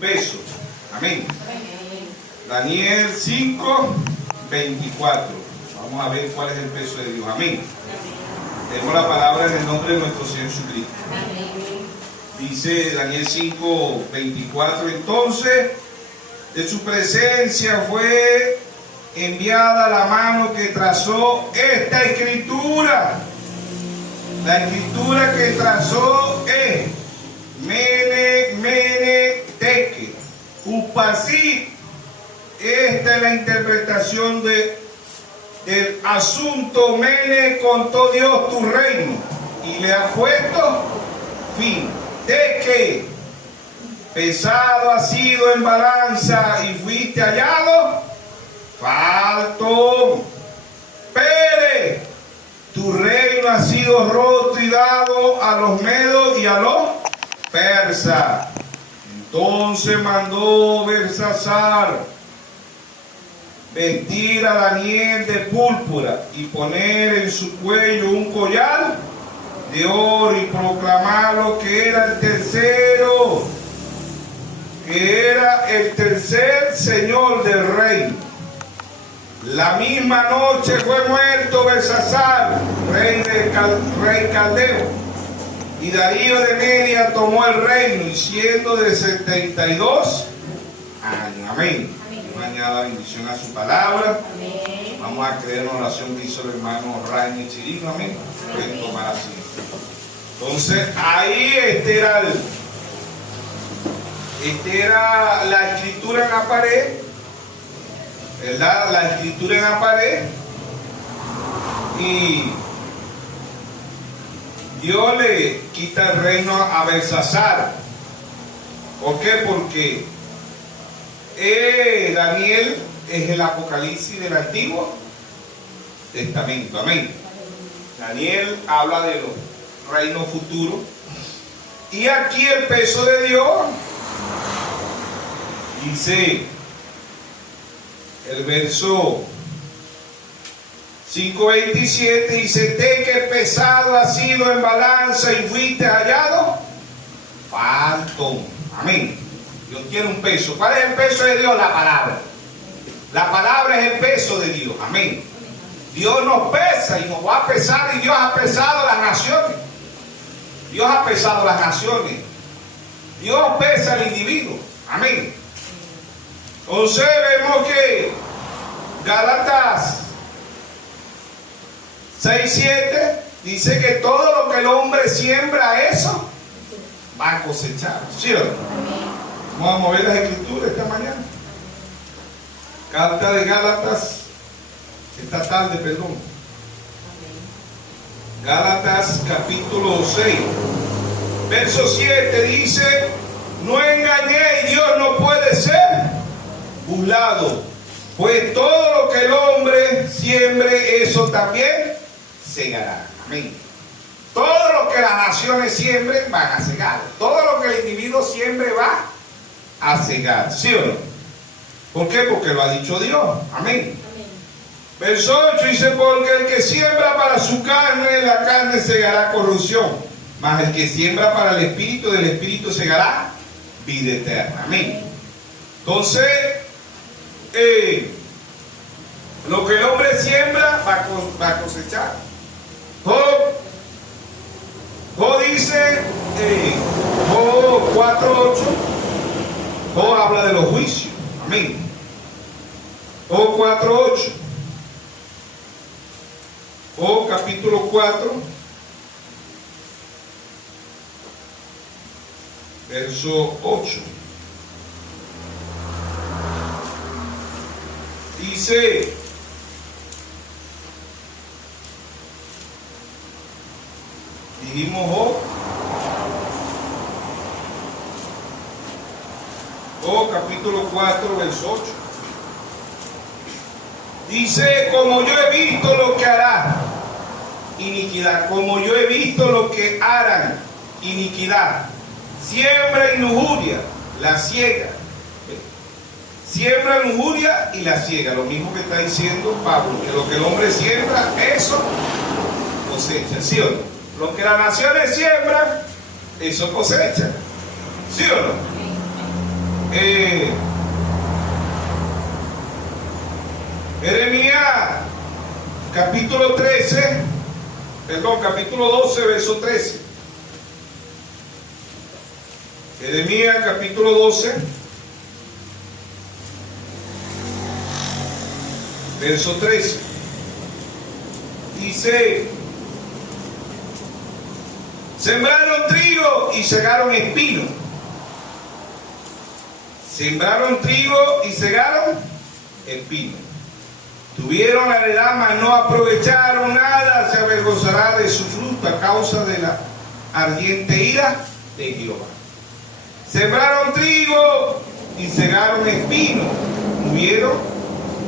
peso. Amén. Daniel 5, 24. Vamos a ver cuál es el peso de Dios. Amén. Tenemos la palabra en el nombre de nuestro Señor Jesucristo. Dice Daniel 5, 24. Entonces, de su presencia fue enviada la mano que trazó esta escritura. La escritura que trazó es Mene, Mene, Tekel, Upasit. Esta es la interpretación del asunto. Mene, contó Dios tu reino y le ha puesto fin. Tekel, pesado ha sido en balanza y fuiste hallado falto. Pere, tu reino ha sido roto y dado a los medos y a los persas. Entonces mandó Belsasar vestir a Daniel de púrpura y poner en su cuello un collar de oro y proclamarlo que era el tercer señor del reino. La misma noche fue muerto Belsasar, rey caldeo, y Darío de Media tomó el reino, y siendo de 72 años. Amén. Dios añada bendición a su palabra. Amén. Vamos a creer en la oración que hizo el hermano Rainy Chirino. Amén. Pueden tomar así. Entonces, ahí era la escritura en la pared, ¿verdad? La escritura en la pared, y Dios le quita el reino a Belsasar. ¿Por qué? Porque Daniel es el Apocalipsis del Antiguo Testamento. Amén. Daniel habla de los reinos futuros, y aquí el peso de Dios dice el verso 5:27, dice: Tekel pesado ha sido en balanza y fuiste hallado falto. Amén. Dios tiene un peso. ¿Cuál es el peso de Dios? La palabra. La palabra es el peso de Dios. Amén. Dios nos pesa y nos va a pesar, y Dios ha pesado las naciones. Dios ha pesado las naciones. Dios pesa al individuo. Amén. Entonces vemos que Gálatas 6:7 dice que todo lo que el hombre siembra, eso va a cosechar. ¿Sí o no? Vamos a mover las escrituras esta mañana. Carta de Gálatas, esta tarde, perdón. Gálatas capítulo 6, verso 7 dice: no engañéis, Dios no puede ser burlado, pues todo lo que el hombre siembre, eso también segará. Amén. Todo lo que las naciones siembren van a segar. Todo lo que el individuo siembre va a cegar. ¿Sí o no? ¿Por qué? Porque lo ha dicho Dios. Amén. Verso 8 dice: porque el que siembra para su carne, la carne segará corrupción, mas el que siembra para el espíritu, del espíritu segará vida eterna. Amén. Entonces, lo que el hombre siembra va a cosechar. Job dice, Job 4:8, Job habla de los juicios. Amén. Job 4:8. Job capítulo 4, verso 8. Dice: dijimos Job capítulo 4, verso 8. Dice: como yo he visto lo que hará iniquidad, como yo he visto lo que harán iniquidad, siembra y lujuria, la ciega. Siembra lujuria y la ciega. Lo mismo que está diciendo Pablo, que lo que el hombre siembra, eso cosecha. ¿Sí o no? Lo que las naciones siembran, eso cosecha. ¿Sí o no? Jeremías capítulo 12, verso 13. Jeremías capítulo 12, verso 13. Dice: sembraron trigo y segaron espino. Sembraron trigo y segaron espino. Tuvieron la heredad, mas no aprovecharon nada. Se avergonzará de su fruto a causa de la ardiente ira de Jehová. Sembraron trigo y segaron espino. Tuvieron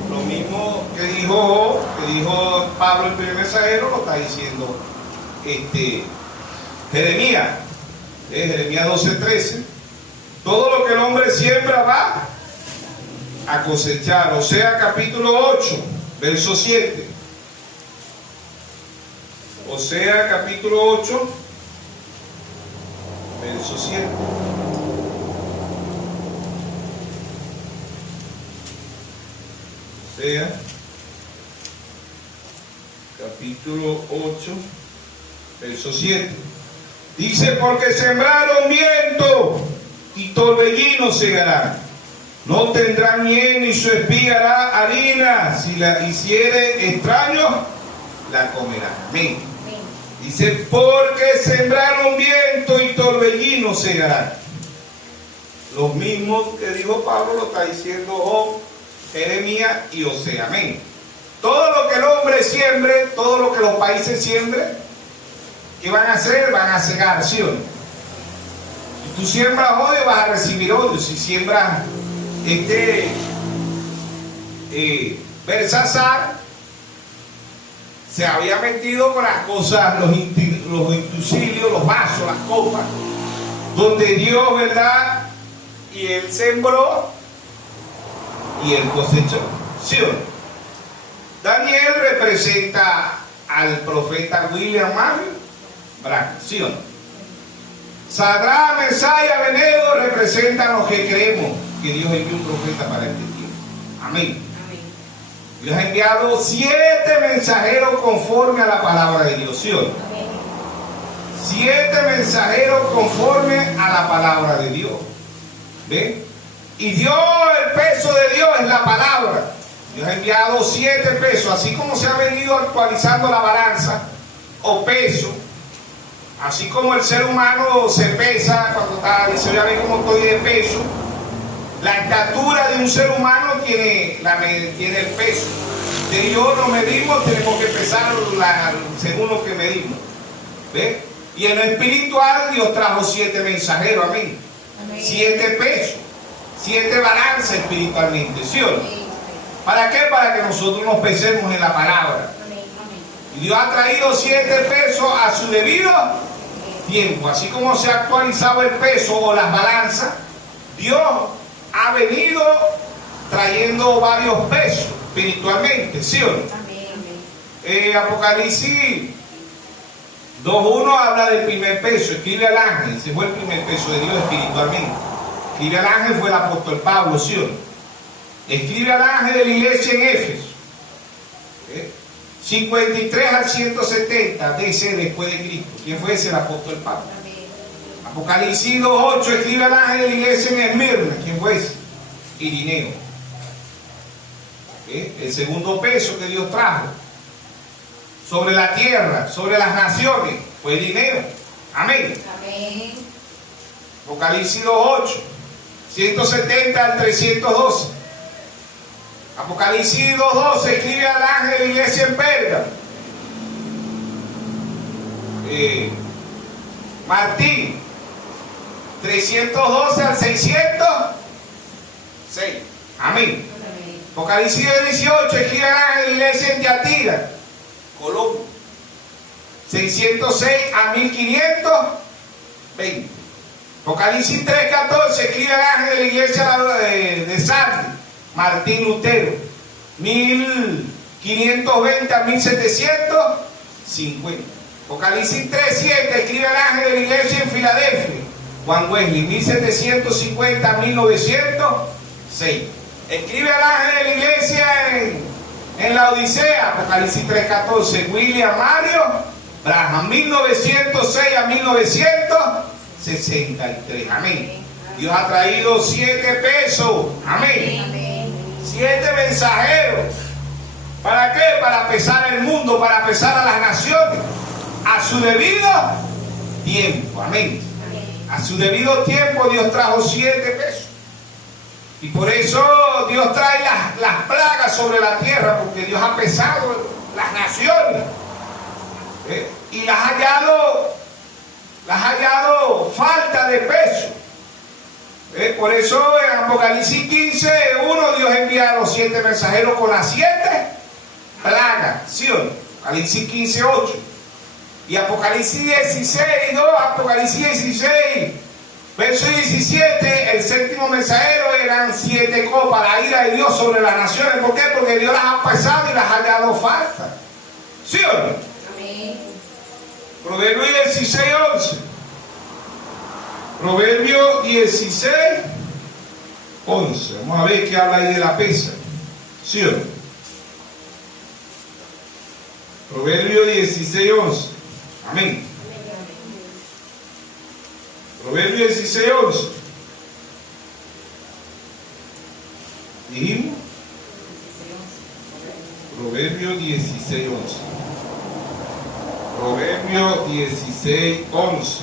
lo mismo que dijo Pablo, el primer mensajero, lo está diciendo Jeremías. Jeremías 12:13. Todo lo que el hombre siembra va a cosechar. Osea capítulo 8, verso 7. Osea capítulo 8, verso 7. Osea capítulo 8, verso 7. Dice: porque sembraron viento y torbellino segarán. No tendrán miel ni su espiga hará harina. Si la hiciere extraño, la comerán. Amén. Dice: porque sembraron viento y torbellino segarán. Los mismos que dijo Pablo lo está diciendo Job, Jeremías y Osea. Amén. Todo lo que el hombre siembre, todo lo que los países siembren, ¿qué van a hacer? Van a segar, ¿sí o no? Si tú siembras odio, vas a recibir odio. Si siembras Belsasar se había metido con las cosas, los utensilios, los vasos, las copas, donde Dios, ¿verdad? Y él sembró y él cosechó, ¿sí o no? Daniel representa al profeta William Marion Branham, ¿sí o no? Sadrach, Mesach y Abednego representan los que creemos que Dios envió un profeta para este tiempo. Amén. Dios ha enviado 7 mensajeros conforme a la palabra de Dios, ¿sí o no? 7 mensajeros conforme a la palabra de Dios. ¿Ven? Y Dios, el peso de Dios es la palabra. Dios ha enviado 7 pesos, así como se ha venido actualizando la balanza o peso. Así como el ser humano se pesa cuando está, dice: voy a ver cómo estoy de peso. La estatura de un ser humano tiene el peso. De Dios nos medimos, tenemos que pesar según lo que medimos. ¿Ves? Y en lo espiritual Dios trajo 7 mensajeros. Amén. 7 pesos, 7 balanzas espiritualmente, ¿sí o no? ¿Para qué? Para que nosotros nos pesemos en la palabra. Y Dios ha traído 7 pesos a su debido tiempo. Así como se ha actualizado el peso o las balanzas, Dios ha venido trayendo varios pesos espiritualmente, ¿sí o no? Apocalipsis 2:1 habla del primer peso. Escribe al ángel, ese fue el primer peso de Dios espiritualmente. Escribe al ángel fue el apóstol Pablo, ¿sí o no? Escribe al ángel de la iglesia en Éfeso. 53 al 170 DC después de Cristo. ¿Quién fue ese? El apóstol Pablo. Apocalipsis 2:8 escribe al ángel de la iglesia en Esmirna. ¿Quién fue ese? Irineo. El segundo peso que Dios trajo sobre la tierra, sobre las naciones, fue Irineo. Amén. Amén. Apocalipsis 2:8, 170 al 312. Apocalipsis 2:12 escribe al ángel de la iglesia en Pérgamo. Martín 312 al 606. Amén. Apocalipsis 18 escribe al ángel de la iglesia en Tiatira, Colombo. 606 a 1520. Apocalipsis 3:14 escribe al ángel de la iglesia de Sardis, Martín Lutero. 1520 a 1750. Apocalipsis 3:7 escribe al ángel de la iglesia en Filadelfia, Juan Wesley, 1750 a 1906. Escribe al ángel de la iglesia en la Odisea, Apocalipsis 3:14, William Mario Branham, 1906 a 1963. Amén. Dios ha traído 7 pesos. Amén. 7 mensajeros. ¿Para qué? Para pesar el mundo, para pesar a las naciones. A su debido tiempo. Amén. A su debido tiempo Dios trajo 7 pesos. Y por eso Dios trae las plagas sobre la tierra, porque Dios ha pesado las naciones. Y las ha hallado falta de peso. Por eso en Apocalipsis 15:1 Dios envía a los 7 mensajeros con las 7 plagas. ¿Sí o no? Apocalipsis 15:8. Y Apocalipsis 16:2, Apocalipsis 16, verso 17, el 7º mensajero eran 7 copas, la ira de Dios sobre las naciones. ¿Por qué? Porque Dios las ha pesado y las ha hallado falta. ¿Sí o no? Amén. Proverbio 16:11. Proverbio 16:11. Vamos a ver qué habla ahí de la pesa. ¿Sí o no? Proverbio 16:11. Amén. Proverbio 16:11. ¿Dijimos? Proverbio 16:11. Proverbio 16:11.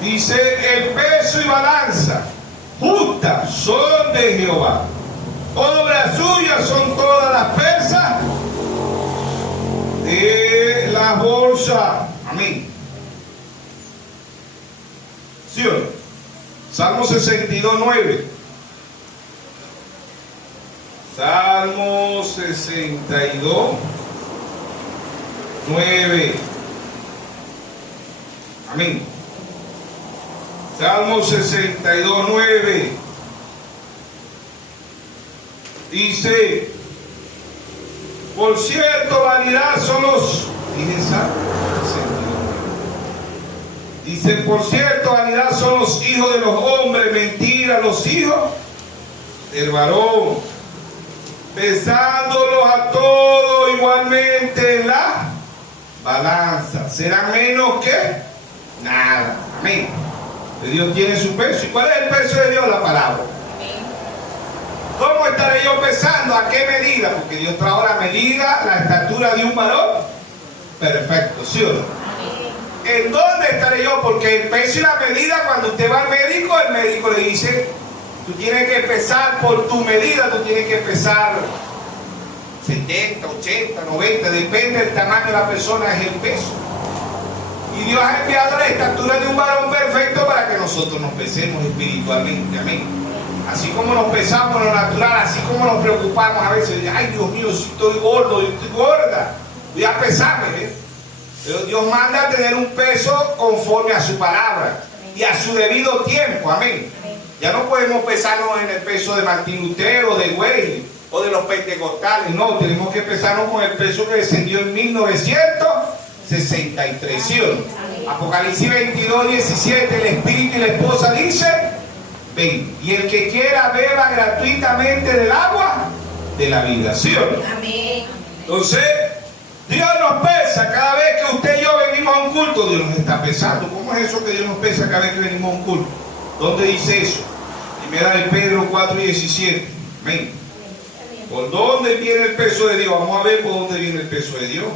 Dice: el peso y balanza justa son de Jehová. Obras suyas son todas las pesas de la bolsa. Amén. ¿Sí o no? Salmo 62:9. Salmo 62:9. Amén. Salmo 62:9. Dice: por cierto, vanidad son los... Dice: por cierto, vanidad son los hijos de los hombres, mentira los hijos del varón, pesándolos a todos igualmente en la balanza, serán menos que nada. Amén. Dios tiene su peso. ¿Y cuál es el peso de Dios? La palabra. ¿Cómo estaré yo pesando? ¿A qué medida? Porque Dios trajo la medida, la estatura de un varón perfecto, ¿sí o no? ¿En dónde estaré yo? Porque el peso y la medida, cuando usted va al médico, el médico le dice: tú tienes que pesar por tu medida, tú tienes que pesar 70, 80, 90, depende del tamaño de la persona, es el peso. Y Dios ha enviado la estatura de un varón perfecto para que nosotros nos pesemos espiritualmente. Amén. Así como nos pesamos en lo natural, así como nos preocupamos a veces: ay, Dios mío, si estoy gordo, yo estoy gorda, voy a pesarme. Pero Dios manda a tener un peso conforme a su palabra y a su debido tiempo. Amén. Ya no podemos pesarnos en el peso de Martín Lutero, de Wesley o de los pentecostales. No, tenemos que pesarnos con el peso que descendió en 1963. ¿Sí o no? Apocalipsis 22:17, el espíritu y la esposa dice: ven, y el que quiera beba gratuitamente del agua de la vida. ¿Sí o no? Amén. Entonces, Dios nos pesa cada vez que usted y yo venimos a un culto. Dios nos está pesando. ¿Cómo es eso que Dios nos pesa cada vez que venimos a un culto? ¿Dónde dice eso? Primera de Pedro 4:17. Amén. ¿Por dónde viene el peso de Dios? Vamos a ver por dónde viene el peso de Dios.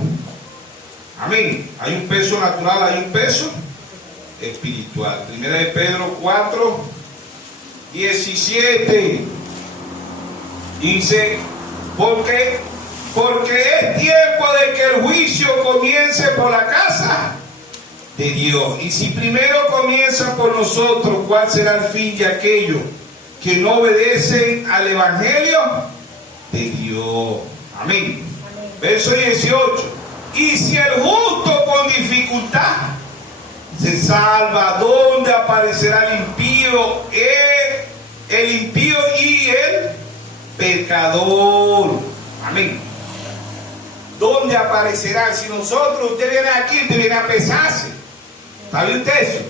Amén. Hay un peso natural, hay un peso espiritual. Primera de Pedro 4:17. Dice: porque es tiempo de que el juicio comience por la casa de Dios. Y si primero comienza por nosotros, ¿cuál será el fin de aquellos que no obedecen al evangelio de Dios? Amén. Verso 18. Y si el justo con dificultad se salva, ¿dónde aparecerá el impío? El impío y el pecador. Amén. ¿Dónde aparecerá? Si nosotros, usted viene aquí, usted viene a pesarse. ¿Sabe usted eso?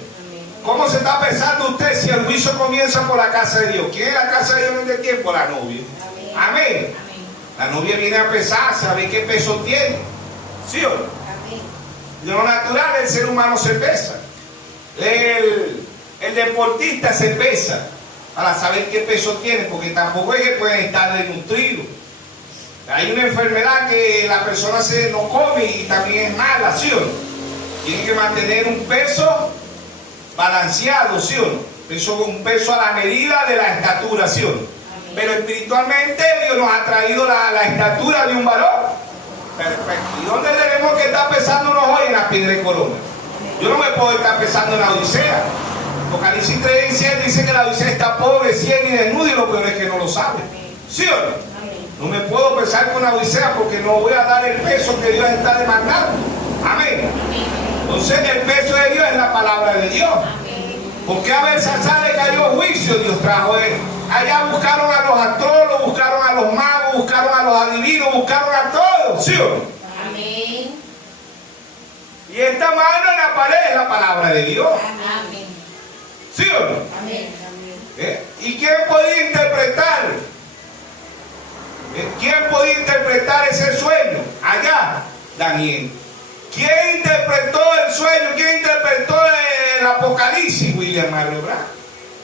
¿Cómo se está pesando usted si el juicio comienza por la casa de Dios? ¿Quién es la casa de Dios en este tiempo? La novia. Amén. La novia viene a pesarse, a ver qué peso tiene. ¿Sí o no? De lo natural el ser humano se pesa. El deportista se pesa para saber qué peso tiene, porque tampoco es que pueden estar desnutridos. Hay una enfermedad que la persona no come y también es mala, ¿sí o no? Tiene que mantener un peso balanceado, ¿sí o no? Un peso a la medida de la estatura, ¿sí o no? Pero espiritualmente Dios nos ha traído la estatura de un varón perfecto. ¿Y dónde tenemos que estar pesándonos hoy? En la piedra de corona. Yo no me puedo estar pesando en la Odisea. Apocalipsis 3:6 dice que la Odisea está pobre, ciega y desnuda, y lo peor es que no lo sabe. ¿Sí o no? No me puedo pesar con la Odisea porque no voy a dar el peso que Dios está demandando. Amén. Entonces el peso de Dios es la palabra de Dios. Porque a Belsasar le cayó juicio, Dios trajo él. Allá buscaron a los astrólogos, buscaron a los magos, buscaron a los adivinos, buscaron a todos. ¿Sí o no? Amén. Y esta mano en la pared es la palabra de Dios. Amén. ¿Sí o no? Amén. ¿Y quién podía interpretar? ¿Quién podía interpretar ese sueño? Allá, Daniel. ¿Quién interpretó el sueño? ¿Quién interpretó el Apocalipsis? William Mario Branham.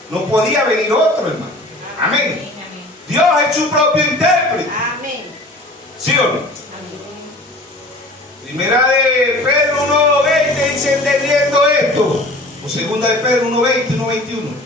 No podía venir otro, hermano. Amén. Dios es su propio intérprete. Amén. ¿Sí o no? Primera de Pedro 1:20 dice entendiendo esto. O segunda de Pedro 1:20 y 1:21.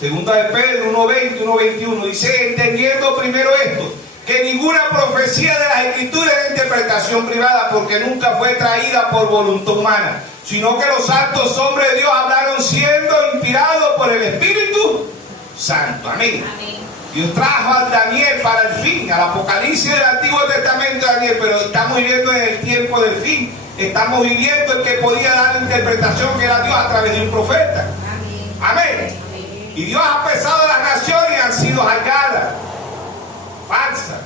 Segunda de Pedro 1:20 y 1:21 dice entendiendo primero esto, que ninguna profecía de las Escrituras es de interpretación privada, porque nunca fue traída por voluntad humana, sino que los santos hombres de Dios hablaron siendo inspirados por el Espíritu Santo. Amén. Amén. Dios trajo a Daniel para el fin, al Apocalipsis del Antiguo Testamento de Daniel, pero estamos viviendo en el tiempo del fin. Estamos viviendo el que podía dar la interpretación, que era Dios a través de un profeta. Amén. Y Dios ha pesado las naciones y han sido juzgadas. Falsas.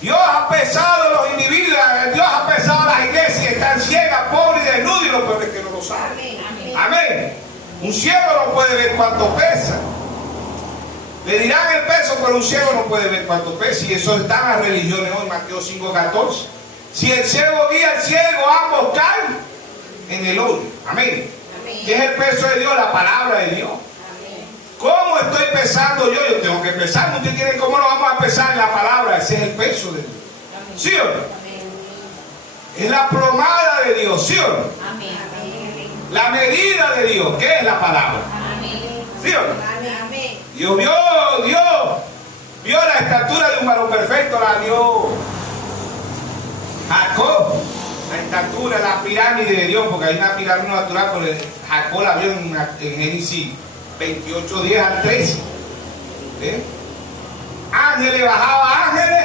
Dios ha pesado los individuos, Dios ha pesado las iglesias, están ciegas, pobres y desnudas, y lo peor es que no lo saben. Amén. Un ciego no puede ver cuánto pesa. Le dirán el peso, pero un ciego no puede ver cuánto pesa. Y eso está en las religiones hoy, Mateo 5:14. Si el ciego guía al ciego, ambos caen en el hoyo. Amén. ¿Qué es el peso de Dios? La palabra de Dios. ¿Cómo estoy pesando yo? Yo tengo que pesar. Usted tiene, ¿cómo lo vamos a pesar en la palabra? Ese es el peso de Dios. ¿Sí o no? Es la plomada de Dios. ¿Sí o no? La medida de Dios. ¿Qué es la palabra? ¿Sí o no? Dios vio la estatura de un varón perfecto, la vio Jacob, la estatura, la pirámide de Dios, porque hay una pirámide natural, pero Jacob la vio en Génesis 28:10 al 13. Ángeles, bajaba ángeles,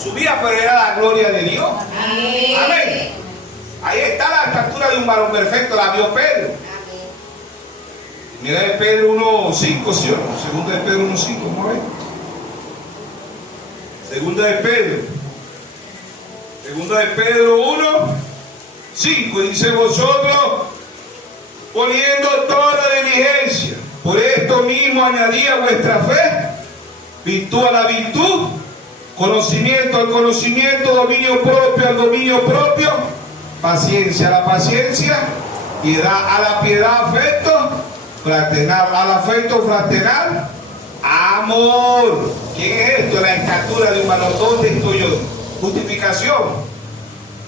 subía, pero era la gloria de Dios. Amén. Ahí está la estatura de un varón perfecto, la vio Pedro. Mira de Pedro 1:5, ¿sí o no? Segunda de Pedro 1:5, vamos a ver. Segunda de Pedro 1:5, dice vosotros poniendo toda diligencia, por esto mismo añadí a vuestra fe virtud a la virtud, conocimiento al conocimiento, dominio propio al dominio propio, paciencia a la paciencia, piedad a la piedad, afecto fraternal al afecto fraternal, amor. ¿Quién es esto? La estatura de un varón. ¿Dónde estoy yo? Justificación.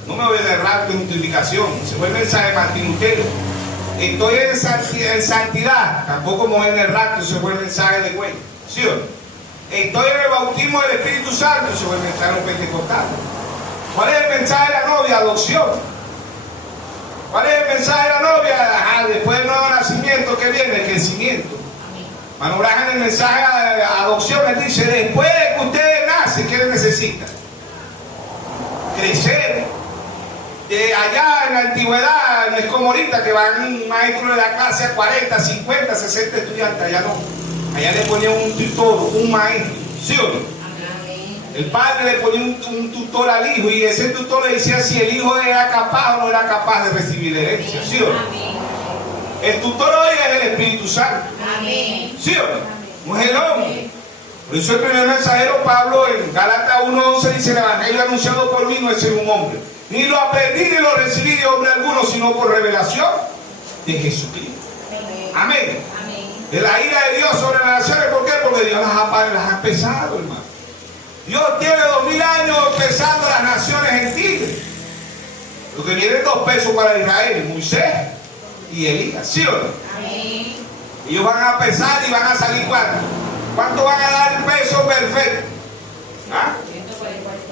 No me voy a errar de justificación. Se fue el mensaje de Martín Lutero. Estoy en santidad. Tampoco me voy a errar. Se fue el mensaje de Güey. ¿Sí o no? Estoy en el bautismo del Espíritu Santo. Se fue el mensaje de los pentecostales. ¿Cuál es el mensaje de la novia? Adopción. ¿Cuál es el mensaje de la novia? Después del nuevo nacimiento, ¿qué viene? El crecimiento. Mano Branham, en el mensaje de adopción, él dice, después de que ustedes nacen, ¿qué necesitan? Crecer. De allá en la antigüedad, no es como ahorita que van un maestro de la clase a 40, 50, 60 estudiantes. Allá no. Allá le ponían un tutor, un maestro. ¿Sí o no? El padre le ponía un tutor al hijo, y ese tutor le decía si el hijo era capaz o no era capaz de recibir herencia. ¿Sí o no? El tutor hoy es el Espíritu Santo. Amén. ¿Sí o no? No es el hombre. Por eso el primer mensajero Pablo en Gálatas 1:11 dice: el evangelio anunciado por mí no es según hombre, ni lo aprendí ni lo recibí de hombre alguno, sino por revelación de Jesucristo. Amén. De la ira de Dios sobre las naciones. ¿Por qué? Porque Dios las ha pesado, hermano. Dios tiene 2000 años pesando las naciones gentiles. Lo que vienen 2 pesos para Israel: Moisés y Elías. ¿Sí o no? Amén. Ellos van a pesar y van a salir ¿cuánto? ¿Cuánto van a dar el peso perfecto? ¿Ah?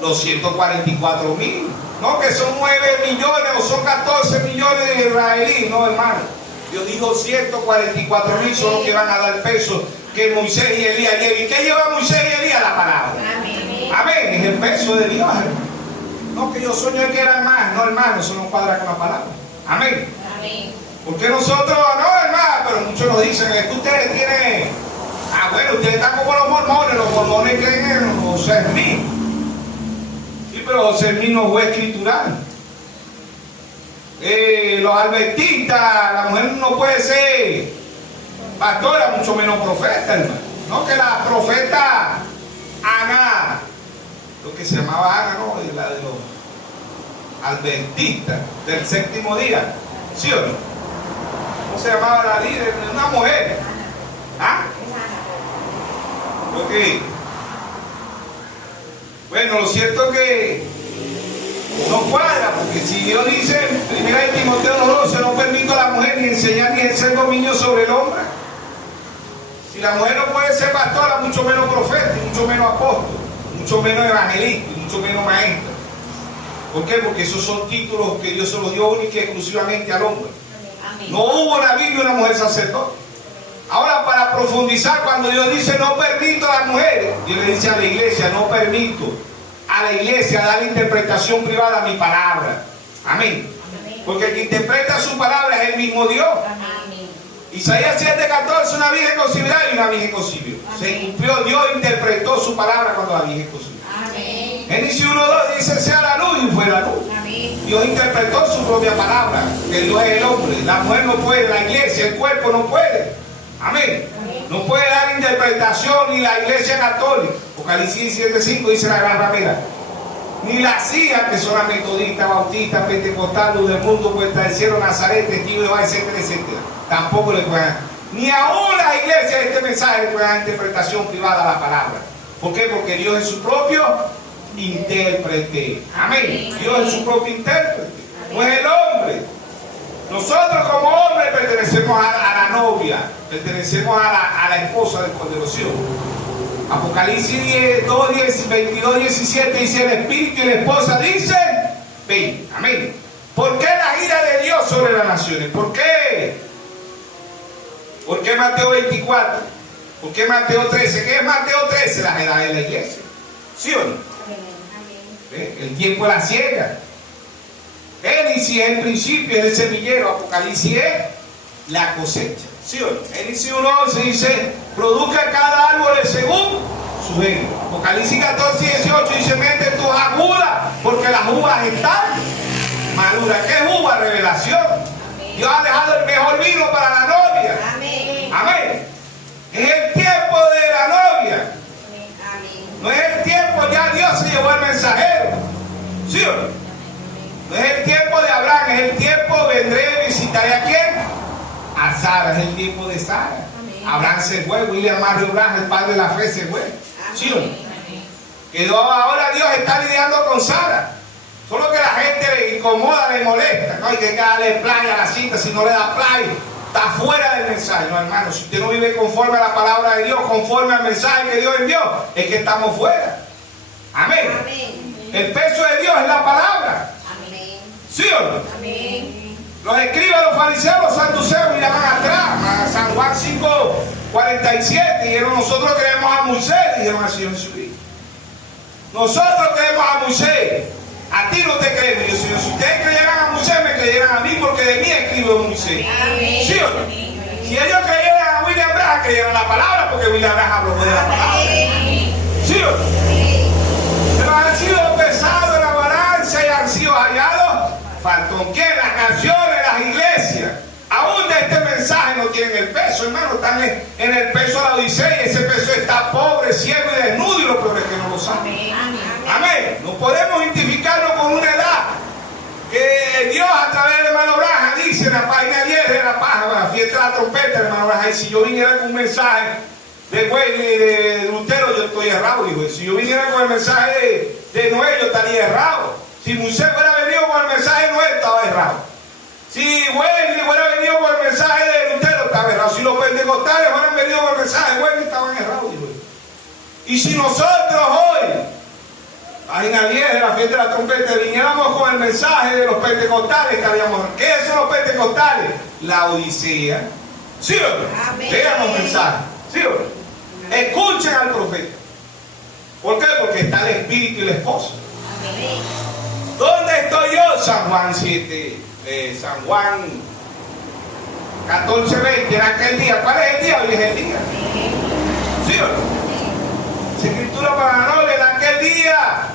Los 144.000. No, que son 9 millones o son 14 millones de israelíes. No, hermano. Dios dijo 144.000 son los que van a dar peso que Moisés y Elías llevan. ¿Y qué lleva Moisés y Elías? La palabra. Amén. Amén. Es el peso de Dios, hermano. No, que yo soñé que eran más. No, hermano, eso no cuadra con la palabra. Amén. Amén. Porque nosotros, no, hermano, pero muchos nos dicen que ustedes tienen. Bueno, ustedes están como los mormones creen en José Smith. Sí, pero José Smith no fue escritural. Los adventistas, la mujer no puede ser pastora, mucho menos profeta, hermano. No, que la profeta Ana, lo que se llamaba Ana, no, la de los adventistas del 7º día, ¿sí o no? ¿Cómo se llamaba la líder? Una mujer. ¿Ah? Ok. Bueno, lo cierto es que no cuadra, porque si Dios dice en 1 Timoteo 2:12: no permito a la mujer ni enseñar ni ejercer dominio sobre el hombre. Si la mujer no puede ser pastora, mucho menos profeta, mucho menos apóstol, mucho menos evangelista, mucho menos maestra. ¿Por qué? Porque esos son títulos que Dios se los dio única y exclusivamente al hombre. Amén. No hubo en la Biblia una mujer sacerdote. Ahora, para profundizar, cuando Dios dice no permito a las mujeres, Dios le dice a la iglesia: no permito a la iglesia dar interpretación privada a mi palabra. Amén. Porque el que interpreta su palabra es el mismo Dios. Amén. Isaías 7:14: una virgen concebirá y una virgen concibió. Se cumplió, Dios interpretó su palabra cuando la virgen concibió. Amén. Génesis 1:2 dice: sea la luz, y fue la luz. Amén. Dios interpretó su propia palabra, que Dios es el hombre. La mujer no puede, la iglesia, el cuerpo no puede. Amén. No puede dar interpretación ni la iglesia católica. Apocalipsis 7:5 dice la gran ramera. Ni la CIA, que son las metodistas, bautistas, pentecostales, luz del mundo, puesta del cielo, Nazaret, testigo de Jehová, etcétera, etcétera. Tampoco le pueden dar. Ni aún las iglesias de este mensaje le pueden dar interpretación privada a la palabra. ¿Por qué? Porque Dios es su propio intérprete. Amén. Dios es su propio intérprete. No es el hombre. Nosotros como hombres pertenecemos a la novia, pertenecemos a la esposa del Cordero Sion. Apocalipsis 22:17 dice: el espíritu y la esposa dicen ven. Amén. ¿Por qué la ira de Dios sobre las naciones? ¿Por qué? ¿Por qué Mateo 24? ¿Por qué Mateo 13? ¿Qué es Mateo 13? Las edades de la iglesia. ¿Sí o no? El tiempo de la siega. Génesis es el principio, es el semillero. Apocalipsis es la cosecha. ¿Sí o no? Génesis 1:11 dice: produzca cada árbol según su género. Apocalipsis 14:18 dice: mete tus uvas, porque las uvas están maduras. ¿Qué es uva? Revelación. Amén. Dios ha dejado el mejor vino para la novia. Amén. Amén. Es el tiempo de la novia. Amén. No es el tiempo, ya Dios se llevó al mensajero. ¿Sí o no? No es el tiempo de Abraham, es el tiempo, vendré, visitaré a quién. A Sara, es el tiempo de Sara. Amén. Abraham se fue, William Mario Branham, el padre de la fe, se fue. ¿Sí o no? Quedó, ahora Dios está lidiando con Sara. Solo que la gente le incomoda, le molesta. No hay que darle playa a la cita, si no le da playa, está fuera del mensaje. No, hermano, si usted no vive conforme a la palabra de Dios, conforme al mensaje que Dios envió, es que estamos fuera. Amén. Amén. El peso de Dios es la palabra. Amén. ¿Sí o no? Amén. Los escribas, los fariseos, los saduceos miraban atrás, a San Juan 5:47, dijeron: nosotros creemos a Moisés, dijeron al Señor Jesucristo. Nosotros creemos a Moisés, a ti no te creemos. Yo, Señor, si ustedes creyeran a Moisés, me creyeran a mí, porque de mí escribe Moisés. Amén. ¿Sí o no? Si ellos creyeran a William Branham, creyeran la palabra, porque William Branham habló de la palabra. ¿Sí o no? Pero han sido pesados en la balanza y han sido hallados. ¿Faltó qué? Las canciones, las iglesias. Aún de este mensaje no tienen el peso, hermano. Están en el peso de la Odisea. Ese peso está pobre, ciego y desnudo, y lo peor es que no lo saben. Amén. No podemos identificarnos con una edad que Dios a través del hermano Braja dice en la página 10 de la página, la fiesta de la trompeta, el hermano Braja, y si yo viniera con un mensaje de Lutero, yo estoy errado, dijo. Si yo viniera con el mensaje de Noé, yo estaría errado. Si Moisés hubiera venido con el mensaje de Noé, estaba errado. Si Wesley hubiera venido con el mensaje de Lutero, estaba errado. Si los pentecostales hubieran venido con el mensaje de Wesley, estaban errados, dijo. Y si nosotros hoy, página 10 de la fiesta de la trompeta, viniéramos con el mensaje de los pentecostales, estaríamos. ¿Qué son los pentecostales? La Odisea. ¿Sí o no? Lean los mensajes. ¿Sí o no? Escuchen al profeta. ¿Por qué? Porque está el espíritu y la esposa. ¿Dónde estoy yo? San Juan 7, San Juan 14:20, en aquel día. ¿Cuál es el día? Hoy es el día. ¿Sí o no? Se escritura para la novia, en aquel día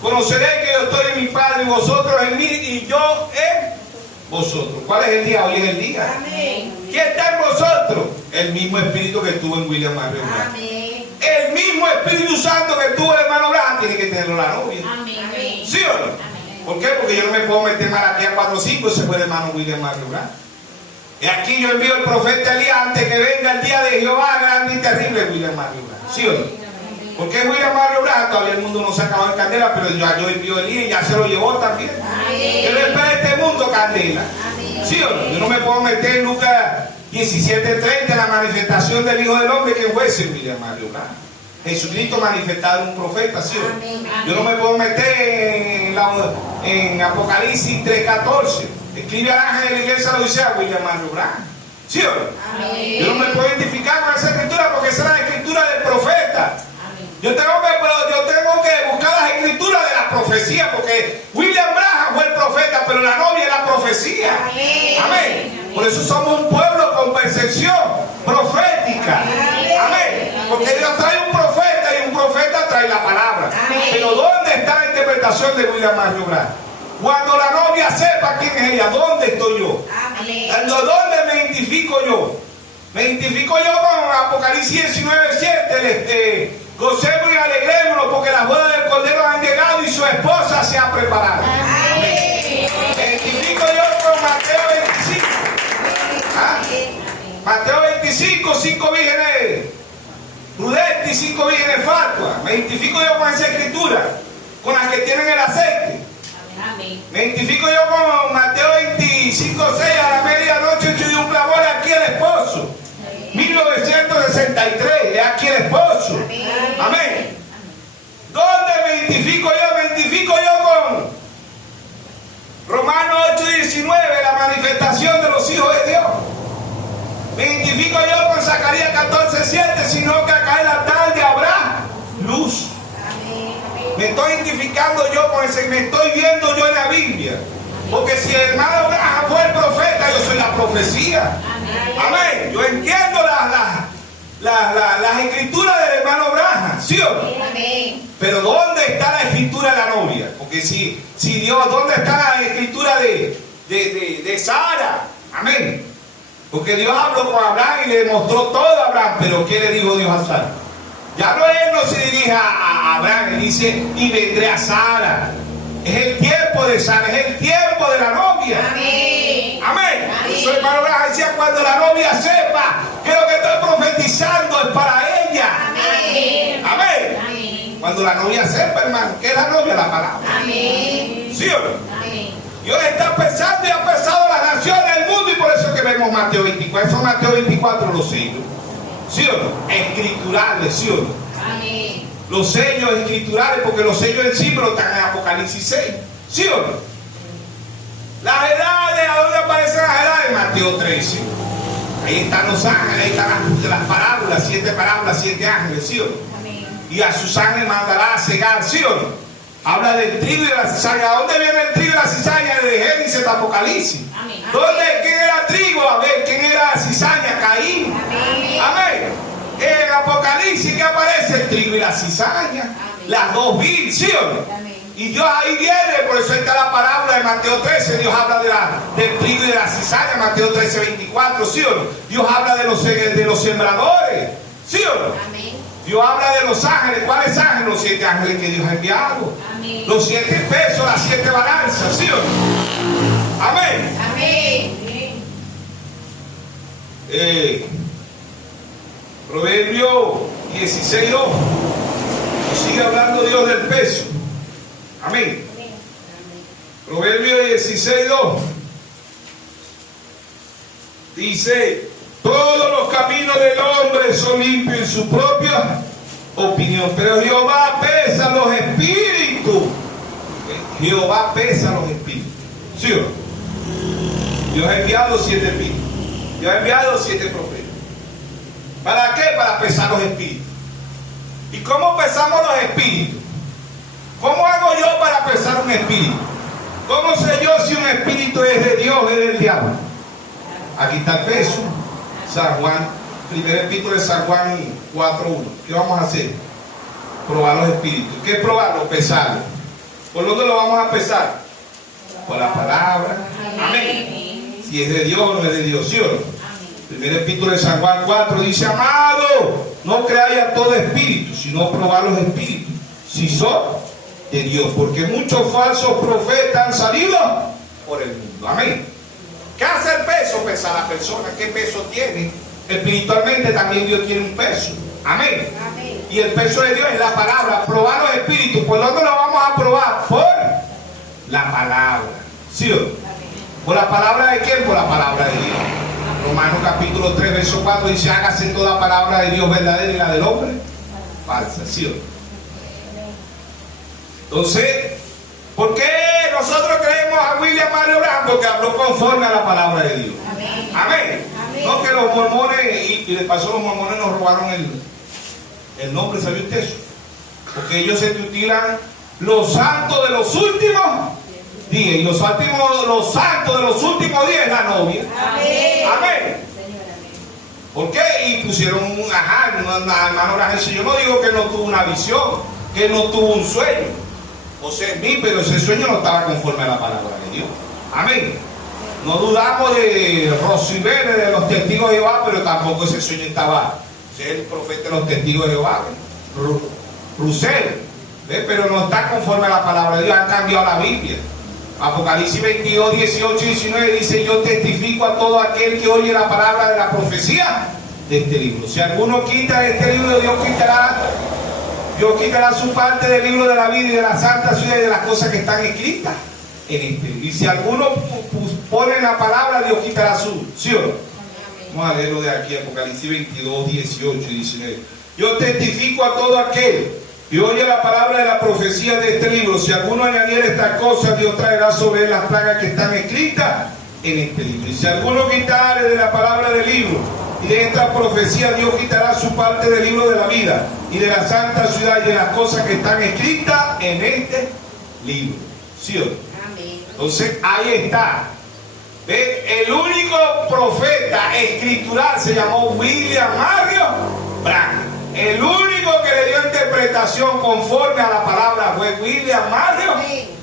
conoceréis que yo estoy en mi Padre y vosotros en mí y yo en vosotros. ¿Cuál es el día? Hoy es el día. Amén. ¿Quién está en vosotros? El mismo espíritu que estuvo en William Mario Branham. Amén. El mismo Espíritu Santo que tuvo el hermano Branham tiene que tenerlo la novia. Amén. ¿Sí o no? Amén. ¿Por qué? Porque yo no me puedo meter Malaquías 4:5 y se fue el hermano William Mario Branham. Y aquí yo envío al profeta Elías antes que venga el día de Jehová grande y terrible, William Mario Branham. ¿Sí o no? Porque William Mario Branham, todavía el mundo no se ha acabado en candela, pero yo envío a Elías y ya se lo llevó también. Amén. Yo no espero este mundo candela. Amén. ¿Sí o no? Yo no me puedo meter en Lucas 17:30 la manifestación del Hijo del Hombre que fue ese William Mario Branham. Jesucristo manifestado en un profeta, ¿sí o no? Amén. Yo no me puedo meter en Apocalipsis 3:14. Escribe al ángel de la iglesia de la Odisea, William Mario Branham. ¿Sí o no? Amén. Yo no me puedo identificar con esa escritura porque esa es la escritura del profeta. Yo tengo que buscar las escrituras de la profecía, porque William Branham fue el profeta, pero la novia es la profecía. Amén. Amén. Por eso somos un pueblo con percepción profética. Amén. Porque Dios trae un profeta y un profeta trae la palabra. Amén. Pero ¿dónde está la interpretación de William Mario Branham? Cuando la novia sepa quién es ella, ¿dónde estoy yo? Amén. ¿Dónde me identifico yo? Me identifico yo con Apocalipsis 19:7. Gocemos y alegrémonos porque las bodas del Cordero han llegado y su esposa se ha preparado. Amén. Me identifico yo con Mateo 25. ¿Ah? Mateo 25, 5 vírgenes prudentes y 5 vírgenes fatuas. Me identifico yo con esa escritura, con las que tienen el aceite. Amén. Me identifico yo con Mateo 25, 6, a la medianoche estudió un clamor aquí el esposo. 1963, es aquí el esposo. Amén. ¿Dónde me identifico yo? Me identifico yo con Romanos 8:19, la manifestación de los hijos de Dios. Me identifico yo con Zacarías 14:7, sino que acá en la tarde habrá luz. Me estoy identificando yo con ese, me estoy viendo yo en la Biblia. Porque si el hermano Branham fue el profeta, yo soy la profecía. Amén. Yo entiendo las escrituras del hermano Branham, ¿sí o no? Amén. Pero ¿dónde está la escritura de la novia? Porque si Dios, ¿dónde está la escritura de Sara? Amén. Porque Dios habló con Abraham y le mostró todo a Abraham, pero ¿qué le dijo Dios a Sara? Ya no, él no se dirige a Abraham, él dice, y vendré a Sara. Es el tiempo de Sara, es el tiempo de la novia. Amén. Amén. Amén. Eso el hermano Branham decía, cuando la novia sepa que lo que estoy profetizando es para ella. Amén. Amén. Amén. Cuando la novia sepa, hermano, ¿qué es la novia? La palabra. Amén. ¿Sí o no? Amén. Dios está pesando y ha pesado las naciones del mundo y por eso es que vemos Mateo 24. Son Mateo 24 los sellos. ¿Sí o no? Escriturales, ¿sí o no? Amén. Los sellos escriturales, porque los sellos en sí, pero están en Apocalipsis 6. ¿Sí o no? Las edades, ¿a dónde aparecen las edades? Mateo 13. Ahí están los ángeles, ahí están las parábolas, 7 parábolas, 7 ángeles, ¿sí o no? Amén. Y a sus ángeles mandará a cegar, ¿sí o no? Habla del trigo y de la cizaña. ¿A dónde viene el trigo y la cizaña? De Génesis, de Apocalipsis. Amén. ¿Quién era trigo? A ver, ¿quién era cizaña? Caín. Amén. Amén. En Apocalipsis, ¿qué aparece? El trigo y la cizaña. Amén. Las dos vid, ¿sí o no? Amén. Y Dios ahí viene, por eso está la parábola de Mateo 13. Dios habla del trigo y de la cizaña, Mateo 13, 24, ¿sí o no? Dios habla de los sembradores, ¿sí o no? Amén. Dios habla de los ángeles. ¿Cuáles ángeles? Los 7 ángeles que Dios ha enviado. Amén. Los 7 pesos, las 7 balanzas, ¿sí o no? Amén. Amén. Proverbio 16:2. Nos sigue hablando Dios del peso. Amén. Proverbio 16:2. Dice: todos los caminos del hombre son limpios en su propia opinión, pero Jehová pesa los espíritus. Jehová pesa los espíritus. ¿Sí o no? Dios ha enviado 7 espíritus. Dios ha enviado 7 profetas. ¿Para qué? Para pesar los espíritus. ¿Y cómo pesamos los espíritus? ¿Cómo hago yo para pesar un espíritu? ¿Cómo sé yo si un espíritu es de Dios o es del diablo? Aquí está el peso. San Juan, primera epístola de San Juan 4:1. ¿Qué vamos a hacer? Probar los espíritus. ¿Qué es probarlo? Pesarlo. ¿Por dónde lo vamos a pesar? Por la palabra. Amén. Si es de Dios o no es de Dios, ¿sí o no? Primera epístola de San Juan 4 dice: amado, no creáis a todo espíritu, sino probar los espíritus, si son de Dios, porque muchos falsos profetas han salido por el mundo. Amén. ¿Qué hace el peso? Pesa a la persona. ¿Qué peso tiene? Espiritualmente también Dios tiene un peso. Amén. Amén. Y el peso de Dios es la palabra. Probar los espíritus. ¿Por dónde lo vamos a probar? Por la palabra. ¿Sí o no? ¿Por la palabra de quién? Por la palabra de Dios. Romanos capítulo 3, verso 4 dice: hágase toda palabra de Dios verdadera y la del hombre falsa. ¿Sí o no? Entonces, ¿por qué nosotros creemos a William Mario Branham? Porque habló conforme a la palabra de Dios. Amén. Amén. Amén. No que los mormones, y de paso los mormones nos robaron el nombre, ¿sabía usted eso? Porque ellos se titulan los santos de los últimos días. Y los santos de los últimos días es la novia. Amén. Amén. ¿Por qué? Y pusieron un hermano Branham. Yo no digo que no tuvo una visión, que no tuvo un sueño. O sea, pero ese sueño no estaba conforme a la palabra de Dios. Amén. No dudamos de Rosibel, de los testigos de Jehová, pero tampoco ese sueño estaba. Ese es el profeta de los testigos de Jehová. Rusel. Pero no está conforme a la palabra de Dios. Han cambiado la Biblia. Apocalipsis 22, 18 y 19 dice: yo testifico a todo aquel que oye la palabra de la profecía de este libro. Si alguno quita este libro, Dios quitará su parte del libro de la vida y de la santa ciudad y de las cosas que están escritas en este libro. Y si alguno pone la palabra, Dios quitará su. ¿Sí o no? Vamos a leerlo de aquí, Apocalipsis 22, 18 y 19. Yo testifico a todo aquel que oye la palabra de la profecía de este libro. Si alguno añadiera estas cosas, Dios traerá sobre él las plagas que están escritas en este libro. Y si alguno quitare de la palabra del libro y de esta profecía, Dios quitará su parte del libro de la vida y de la santa ciudad y de las cosas que están escritas en este libro. ¿Sí o no? Amén. Entonces ahí está. ¿Ve? El único profeta escritural se llamó William Mario Branham. El único que le dio interpretación conforme a la palabra fue William Mario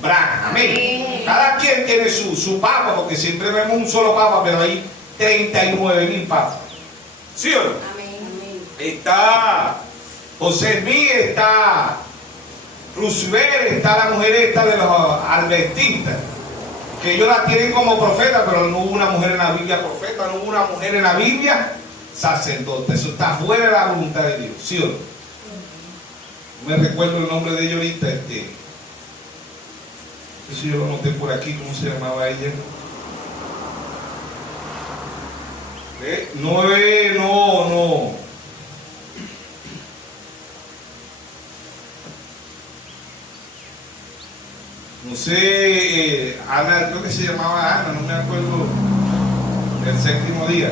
Branham. Amén. Cada quien tiene su papa, porque siempre vemos un solo papa, pero hay 39,000 papas. ¿Sí o no? Amén. Está José Smith, está Roosevelt, está la mujer esta de los adventistas, que ellos la tienen como profeta, pero no hubo una mujer en la Biblia profeta, no hubo una mujer en la Biblia sacerdote. Eso está fuera de la voluntad de Dios. ¿Sí o no? No me recuerdo el nombre de ella ahorita. Eso yo lo noté por aquí. ¿Cómo se llamaba ella? No. No sé, Ana, creo que se llamaba Ana, no me acuerdo. El 7º día.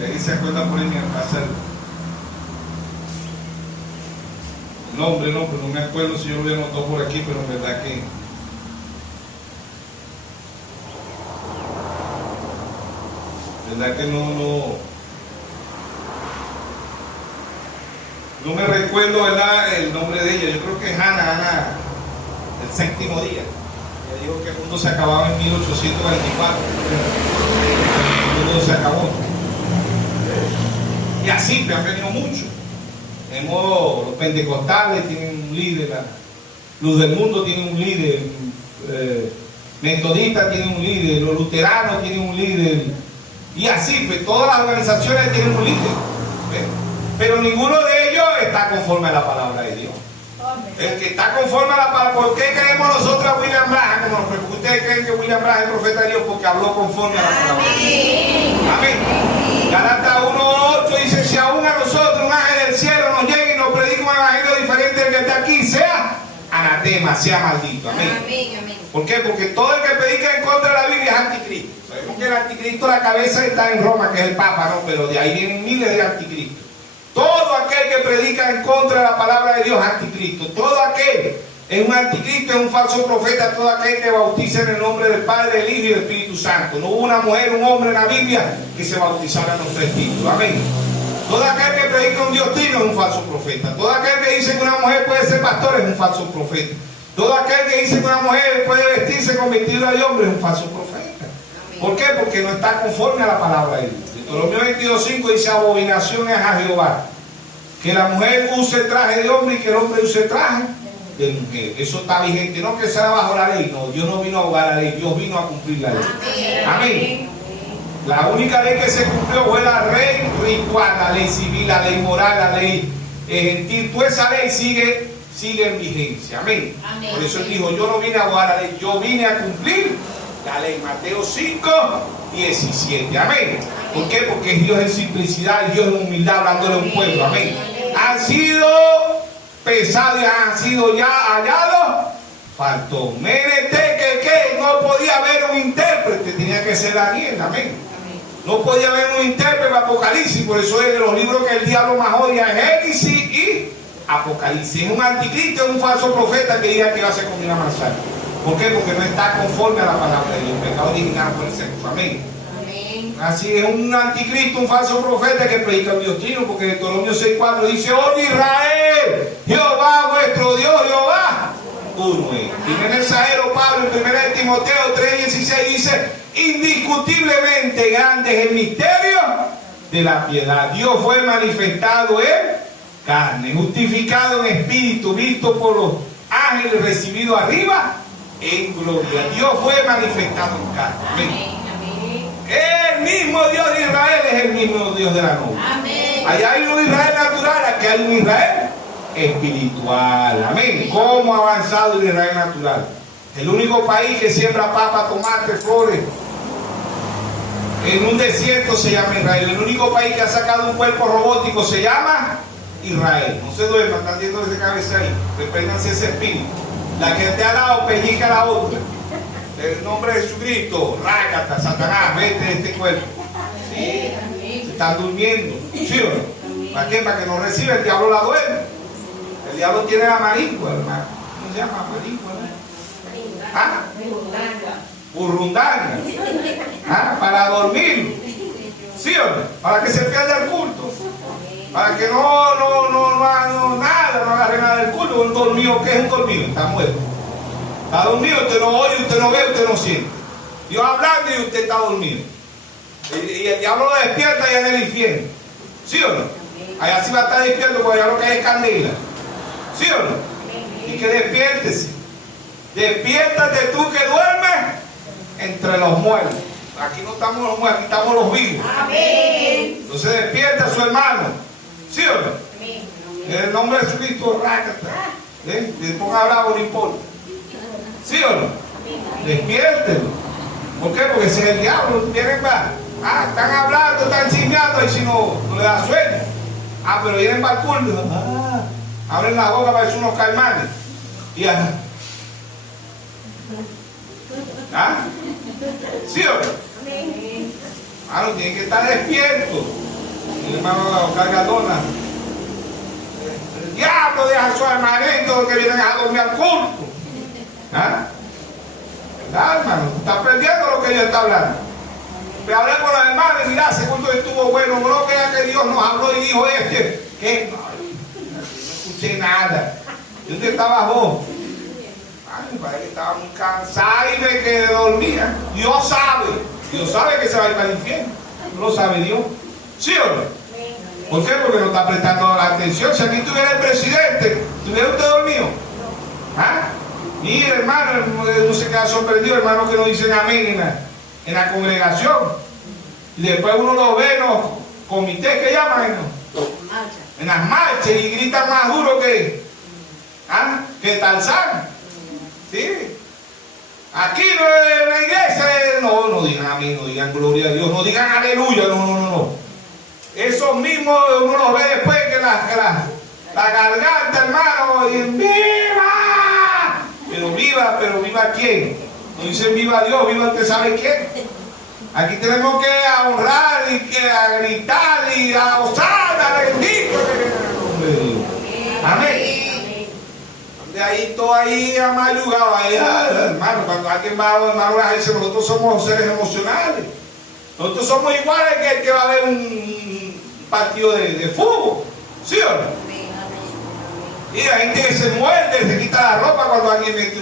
Ahí se acuerda por ahí en casa. El nombre, no me acuerdo si yo lo había anotado por aquí, pero en verdad que. ¿Verdad que no me recuerdo, ¿verdad?, el nombre de ella? Yo creo que es Ana el séptimo día. Le dijo que el mundo se acababa en 1844. El mundo se acabó. Y así me han venido muchos. Los pentecostales tienen un líder, la Luz del Mundo tiene un líder, metodistas tienen un líder, los luteranos tienen un líder, y así, pues todas las organizaciones tienen un líder, ¿ves? Pero ninguno de ellos está conforme a la palabra de Dios. El que está conforme a la palabra, ¿por qué creemos nosotros a William Branham? Porque ustedes creen que William Branham es el profeta de Dios porque habló conforme a la palabra de Dios. Amén. Gálatas 1:8 dice: si aún a nosotros un ángel del cielo nos llega y nos predica un evangelio diferente del que está aquí, sea anatema, sea maldito. Amén. Amén. ¿Por qué? Porque todo el que predica en contra de la Biblia es anticristo. Sabemos que el anticristo, la cabeza está en Roma, que es el Papa, ¿no? Pero de ahí vienen miles de anticristos. Todo aquel que predica en contra de la palabra de Dios es anticristo. Todo aquel es un anticristo, es un falso profeta. Todo aquel que bautiza en el nombre del Padre, del Hijo y del Espíritu Santo. No hubo una mujer, un hombre en la Biblia que se bautizara en los tres títulos. Amén. Todo aquel que predica un Dios trino es un falso profeta. Todo aquel que dice que una mujer puede ser pastor es un falso profeta. Todo aquel que dice que una mujer puede vestirse con vestidura de hombre es un falso profeta. ¿Por qué? Porque no está conforme a la palabra de Dios. Deuteronomio 22:5 dice: abominación es a Jehová que la mujer use traje de hombre y que el hombre use traje de mujer. Eso está vigente. No que sea bajo la ley. No, Dios no vino a ahogar la ley. Dios vino a cumplir la ley. Amén. La única ley que se cumplió fue la ley ritual, la ley civil, la ley moral, la ley gentil. Toda esa ley sigue en vigencia. Amén. Por eso él dijo: yo no vine a ahogar la ley, yo vine a cumplir la ley. Mateo 5:17. Amén. ¿Por qué? Porque es Dios en simplicidad, Dios en humildad, hablándole a un pueblo. Amén. Han sido pesados y han sido ya hallados. Faltó. Que no podía haber un intérprete, tenía que ser Daniel. Amén. No podía haber un intérprete de Apocalipsis. Por eso es de los libros que el diablo más odia: Génesis y Apocalipsis. Es un anticristo, es un falso profeta que diga que va a ser como una manzana. ¿Por qué? Porque no está conforme a la palabra de Dios. Pecado original por el sexo. Amén. Así es un anticristo, un falso profeta que predica el Dios trino, porque Deuteronomio 6:4 dice: oye Israel, Jehová vuestro Dios, Jehová uno es. Y el mensajero Pablo en 1 Timoteo 3:16 dice: indiscutiblemente grande es el misterio de la piedad. Dios fue manifestado en carne, justificado en espíritu, visto por los ángeles, recibido arriba en gloria. Dios fue manifestado en carne. Amén. El mismo Dios de Israel es el mismo Dios de la novia. Allá hay un Israel natural, aquí hay un Israel espiritual. Amén. ¿Cómo ha avanzado el Israel natural? El único país que siembra papa, tomate, flores en un desierto se llama Israel. El único país que ha sacado un cuerpo robótico se llama Israel. No se duerman, están viendo ese cabeza ahí. Repréndanse ese espíritu. La que te ha dado pellizca a la otra. En el nombre de Jesucristo, rácata, Satanás, vete de este cuerpo. Sí, se están durmiendo. ¿Sí o no? ¿Para qué? Para que no reciba, el diablo la duerme. El diablo tiene la marícula, hermano. ¿Cómo se llama? Marícula. ¿Ah? Burrundanga. ¿Ah? Para dormir. ¿Sí o no? Para que se pierda el culto. Para que no agarre nada del culto. Un dormido, ¿qué es un dormido? Está muerto. Está dormido, usted no oye, usted no ve, usted no siente. Dios hablando y usted está dormido. Y el diablo lo despierta allá en el infierno. ¿Sí o no? Allá sí va a estar despierto porque allá lo que hay es candela. ¿Sí o no? Y que despiértese. Despiértate tú que duermes entre los muertos. Aquí no estamos los muertos, aquí estamos los vivos. Amén. Entonces despierta a su hermano. ¿Sí o no? En el nombre de Jesucristo, rácata. Le ponga bravo, no importa. ¿Sí o no? Despiértelo. ¿Por qué? Porque ese es el diablo. Vienen para. Están hablando, están chismeando y si no le da sueño. Pero vienen para el culto. Abren la boca para decir unos caimanes. Y ¿sí o no? Tienen que estar despiertos. Mi hermano Cargadona. El diablo deja a su hermanito que vienen a dormir al culto. ¿Verdad, hermano? Está perdiendo lo que ella está hablando. Me hablé con los hermanos y mira, ese culto estuvo bueno. No crea que Dios nos habló y dijo que no escuché nada. ¿Dónde estabas vos? parece que estaba muy cansada y me quedé dormida. Dios sabe que se va a ir para el infierno. No lo sabe Dios. ¿Sí o no? ¿Por qué? Porque no está prestando la atención. Si aquí tuviera el presidente, ¿tuviera usted dormido? ¿Ah? Mira, hermano, no se queda sorprendido, hermano, que no dicen amén en la congregación. Y después uno lo ve en los comités que llaman, en las marchas, y gritan más duro que Tarzán. ¿Sí? Aquí en la iglesia no digan amén, no digan gloria a Dios, no digan aleluya, no. Esos mismos uno los ve después que la garganta, hermano, y ¡viva! Pero viva quién. No dicen viva Dios, viva usted sabe quién. Aquí tenemos que honrar y que a gritar y a osar, bendito nombre de Dios. Amén. De ahí todo ahí amayugado, ahí, hermano, cuando alguien va a decir, nosotros somos seres emocionales. Nosotros somos iguales que el que va a ver un partido de fútbol. ¿Sí o no? Y la gente que se muerde, se quita la ropa cuando alguien mete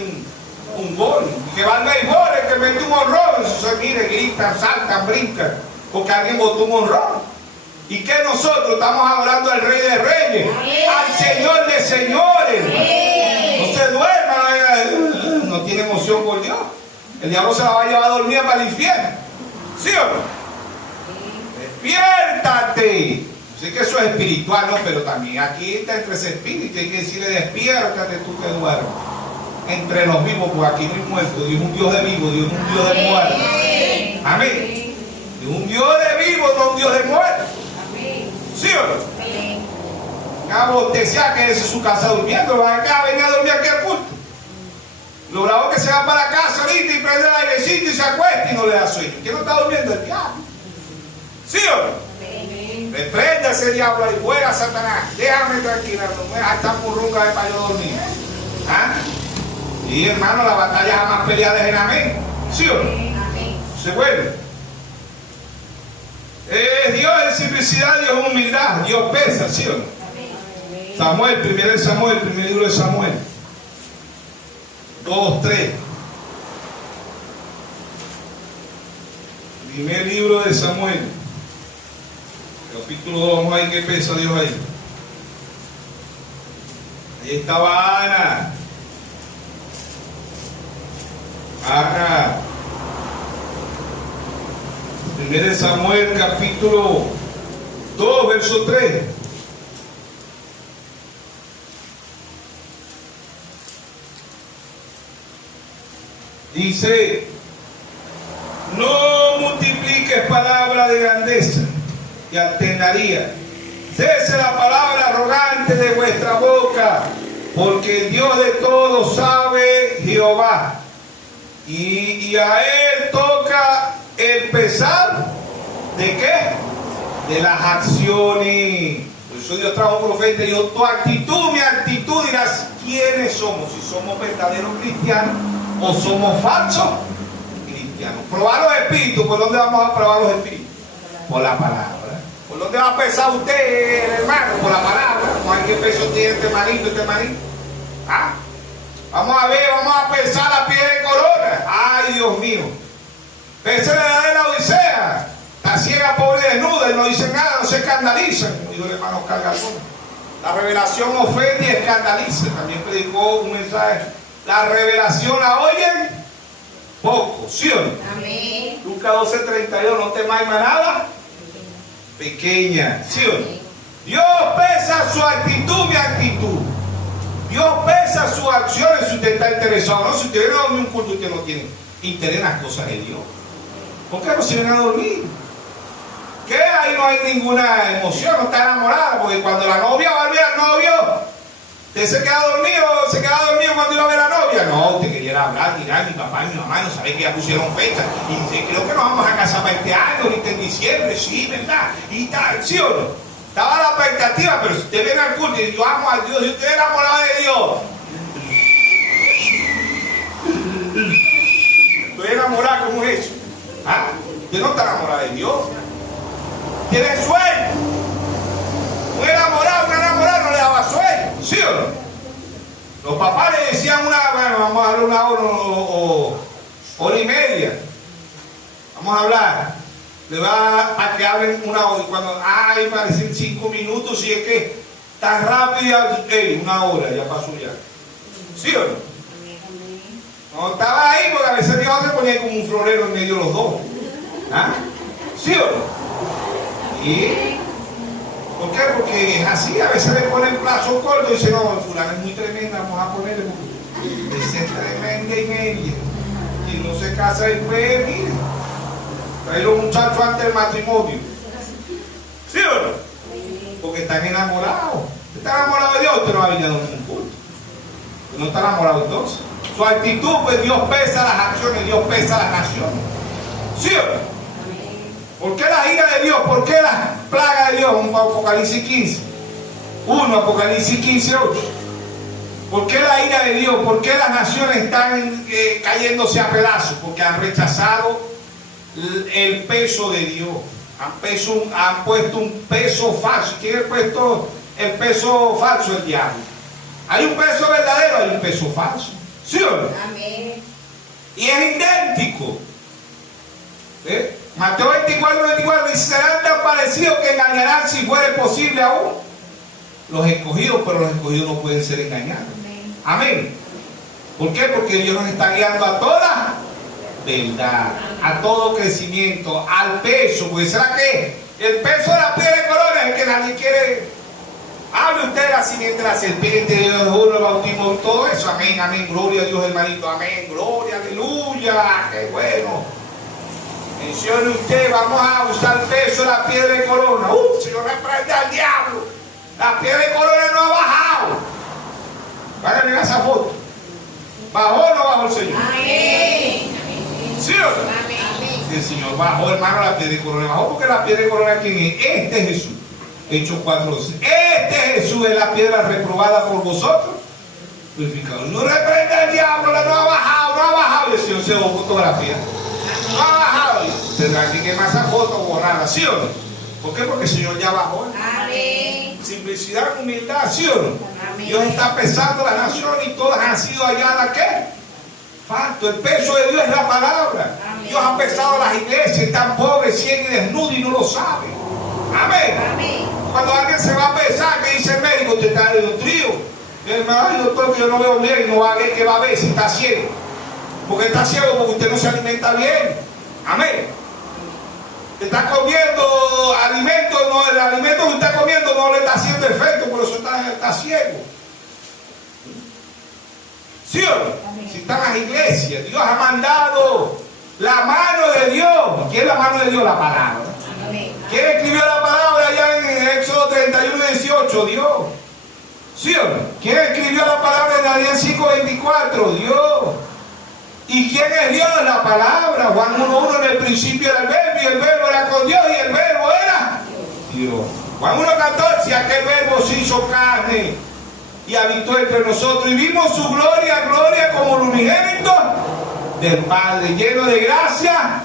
un gol. Y que va al béisbol, el que mete un honrón, se mire, gritan, saltan, brincan, porque alguien botó un honrón. Y que nosotros estamos adorando al Rey de Reyes, al Señor de Señores. No se duerma, no tiene emoción por Dios. El diablo se la va a llevar a dormir para el infierno. ¿Sí o no? Despiértate. Sé que eso es espiritual, ¿no? Pero también aquí está entre ese espíritu. Hay que decirle, despiértate tú que duermes. Entre los vivos, porque aquí no hay muertos. Dios es un Dios de vivos, Dios es un Dios de muertos. Amén. Dios es un Dios de vivos, no un Dios de muertos. ¿Sí o no? A bostezar, que es su casa durmiendo. Va acá, venga a dormir aquí al culto. Lo bravo que se va para la casa ahorita y prende el airecito y se acuesta y no le da sueño. ¿Quién no está durmiendo? El diablo. ¿Sí o no? Reprenda ese diablo ahí, fuera Satanás, déjame tranquila, no me dejas esta murrunga de para yo dormir. ¿Ah? Y hermano, la batalla jamás peleada es en amén. ¿Sí o no? Se vuelve. Dios es simplicidad, Dios es humildad, Dios pesa, ¿sí o no? Samuel, primer libro de Samuel. 2:3. Primer libro de Samuel. Capítulo 2, vamos a ver qué pesa Dios ahí. Ahí estaba Ana. Primero de Samuel, capítulo 2, verso 3. Dice, no multipliques palabras de grandeza y altenaría. Cese la palabra arrogante de vuestra boca, porque el Dios de todos sabe Jehová, y a él toca el pesar de ¿qué? De las acciones. Por eso Dios trajo profeta y dijo, tu actitud, mi actitud, dirás quiénes somos, si somos verdaderos cristianos o somos falsos cristianos. Probar los espíritus. ¿Por dónde vamos a probar los espíritus? Por la palabra. ¿Por dónde va a pesar usted, hermano? Por la palabra. ¿Cuánto peso tiene este manito, ¿Ah? Vamos a ver, vamos a pesar la piel de corona. Ay, Dios mío. Pese la edad de la Odisea. La ciega, pobre, desnuda, y no dicen nada, no se escandalizan. Como dijo el hermano Cargazón. La revelación ofende y escandaliza. También predicó un mensaje. La revelación la oyen poco, ¿sí o no? Amén. Lucas 12:32, no temáis manada pequeña, ¿sí o no? Dios pesa su actitud, mi actitud. Dios pesa sus acciones si usted está interesado. No, si usted viene a dormir un culto, usted no tiene interés en las cosas de Dios. ¿Por qué no se viene a dormir? ¿Qué? Ahí no hay ninguna emoción, no está enamorada, porque cuando la novia va a ver al novio, ¿usted se queda dormido cuando iba a ver a la novia? No, usted quería hablar, mirar, mi papá y mi mamá, no sabe que ya pusieron fecha. Y dice, creo que nos vamos a casar para este año, ahorita en diciembre, sí, ¿verdad? Y tal, ¿sí o no? Estaba la expectativa, pero si usted viene al culto y yo amo a Dios, si usted es enamorado de Dios, estoy enamorado, ¿cómo es eso? ¿Ah? Usted no está enamorado de Dios. Tiene sueño. Un enamorado no le daba sueño, ¿sí o no? Los papás le decían bueno, vamos a habla una hora o hora y media. Vamos a hablar. Le va a que hablen una hora. Y cuando, parecen 5 minutos, y es que tan rápida, una hora, ya pasó ya. ¿Sí o no? No estaba ahí, porque a veces Dios se ponía como un florero en medio de los dos. ¿Ah? ¿Sí o no? ¿Y por qué? Porque es así, a veces le ponen plazo corto y dicen, no, el fulano es muy tremenda, vamos a ponerle ese es tremenda y media. Y no se casa después, mire, trae los muchachos antes del matrimonio. ¿Sí o no? Porque están enamorados. ¿Usted está enamorado de Dios? Usted no va a venir a un culto. No está enamorado entonces. Su actitud, pues Dios pesa las acciones, Dios pesa las naciones. ¿Sí o no? ¿Por qué la ira de Dios? ¿Por qué la plaga de Dios? Un Apocalipsis 15. 1 Apocalipsis 15, 8. ¿Por qué la ira de Dios? ¿Por qué las naciones están cayéndose a pedazos? Porque han rechazado el peso de Dios. Han puesto un peso falso. ¿Quién ha puesto el peso falso? El diablo. Hay un peso verdadero, hay un peso falso. ¿Sí o no? Amén. Y es idéntico. Mateo 24 dice, serán tan parecidos que engañarán si fuera posible aún los escogidos, pero los escogidos no pueden ser engañados. Amén. ¿Por qué? Porque Dios nos está guiando a toda verdad, a todo crecimiento, al peso. Pues ¿será que el peso de la piedra de corona es el que nadie quiere? Hable usted de la simiente de la serpiente, de Dios, el bautismo y todo eso. Amén, amén, gloria a Dios, hermanito. Amén, gloria, aleluya, qué bueno. Mencione usted, vamos a usar el peso de la piedra de corona. Señor, reprende al diablo. La piedra de corona no ha bajado. Van a mirar esa foto. ¿Bajó o no bajó el Señor? Amén. ¿Sí o no? Amén. El Señor bajó, hermano, la piedra de corona. Bajó porque la piedra de corona, ¿quién es? Este es Jesús. Hechos 4:12. Este Jesús es la piedra reprobada por vosotros. Purificado. No reprende al diablo, no ha bajado, no ha bajado. Y el Señor se buscó fotografía. No ha bajado. Tendrá que quemar esa foto o borrarla, ¿sí o no? ¿Por qué? Porque el Señor ya bajó. Amén. Simplicidad, humildad, ¿sí o no? Amén. Dios está pesando las naciones y todas han sido halladas, ¿qué? Falto. El peso de Dios es la palabra. Amén. Dios ha pesado las iglesias, están pobres, ciegos y desnudos y no lo saben. Amén. Amén. Cuando alguien se va a pesar, que dice el médico, usted está desnutrido. Ay, doctor, que yo no veo bien, no va a ver, que va a ver si está ciego. Porque está ciego porque usted no se alimenta bien. Amén. Está comiendo alimentos, no, el alimento que está comiendo no le está haciendo efecto, por eso está ciego. ¿Sí o no? Amén. Si están las iglesias, Dios ha mandado la mano de Dios. ¿Quién es la mano de Dios? La palabra. Amén. ¿Quién escribió la palabra allá en Éxodo 31:18? Dios. ¿Sí o no? ¿Quién escribió la palabra en Daniel 5:24? Dios. ¿Y quién es Dios? La palabra. Juan 1:1, en el principio era el verbo, y el verbo era con Dios, y el verbo era Dios. Juan 1:14, aquel verbo se hizo carne y habitó entre nosotros, y vimos su gloria, gloria como el unigénito del Padre, lleno de gracia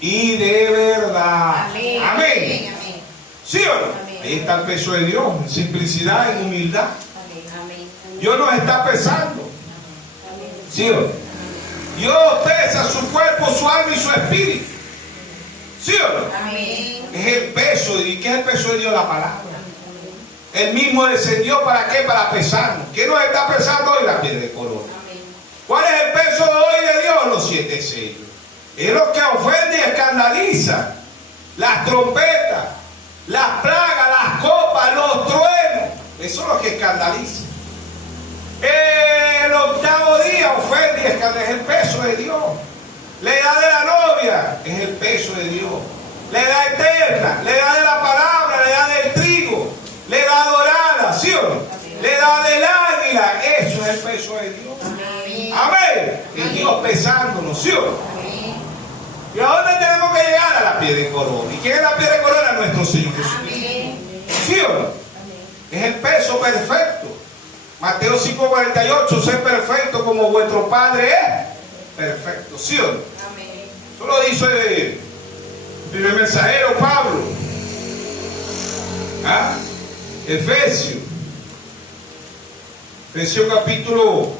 y de verdad. Amén. Amén. Amén. ¿Sí o no? Amén. Ahí está el peso de Dios, en simplicidad, en humildad. Amén. Dios nos está pesando. Amén. ¿Sí o no? Dios pesa su cuerpo, su alma y su espíritu. ¿Sí o no? Amén. Es el peso. ¿Y qué es el peso de Dios? La palabra. Él mismo descendió, ¿para qué? Para pesarnos. ¿Qué nos está pesando hoy? La piedra de corona. Amén. ¿Cuál es el peso de hoy de Dios? Los 7 sellos. Es lo que ofende y escandaliza. Las trompetas, las plagas, las copas, los truenos. Eso es lo que escandaliza. El octavo día ofende y escandaliza. Es el peso de Dios. La edad de la novia es el peso de Dios. La edad eterna, la edad de la palabra, la edad del trigo, la edad dorada, ¿sí o no? La edad del águila, eso es el peso de Dios. Amén. Amén. Es Dios pesándonos, ¿sí o no? Amén. ¿Y a dónde tenemos que llegar? A la piedra de corona. ¿Y quién es la piedra de corona? Nuestro Señor Jesucristo. Amén. ¿Sí o no? Es el peso perfecto. Mateo 5:48, sé perfecto como vuestro Padre es perfecto. ¿Sí o no? Amén. Eso lo dice el primer mensajero Pablo. ¿Ah? Efesios capítulo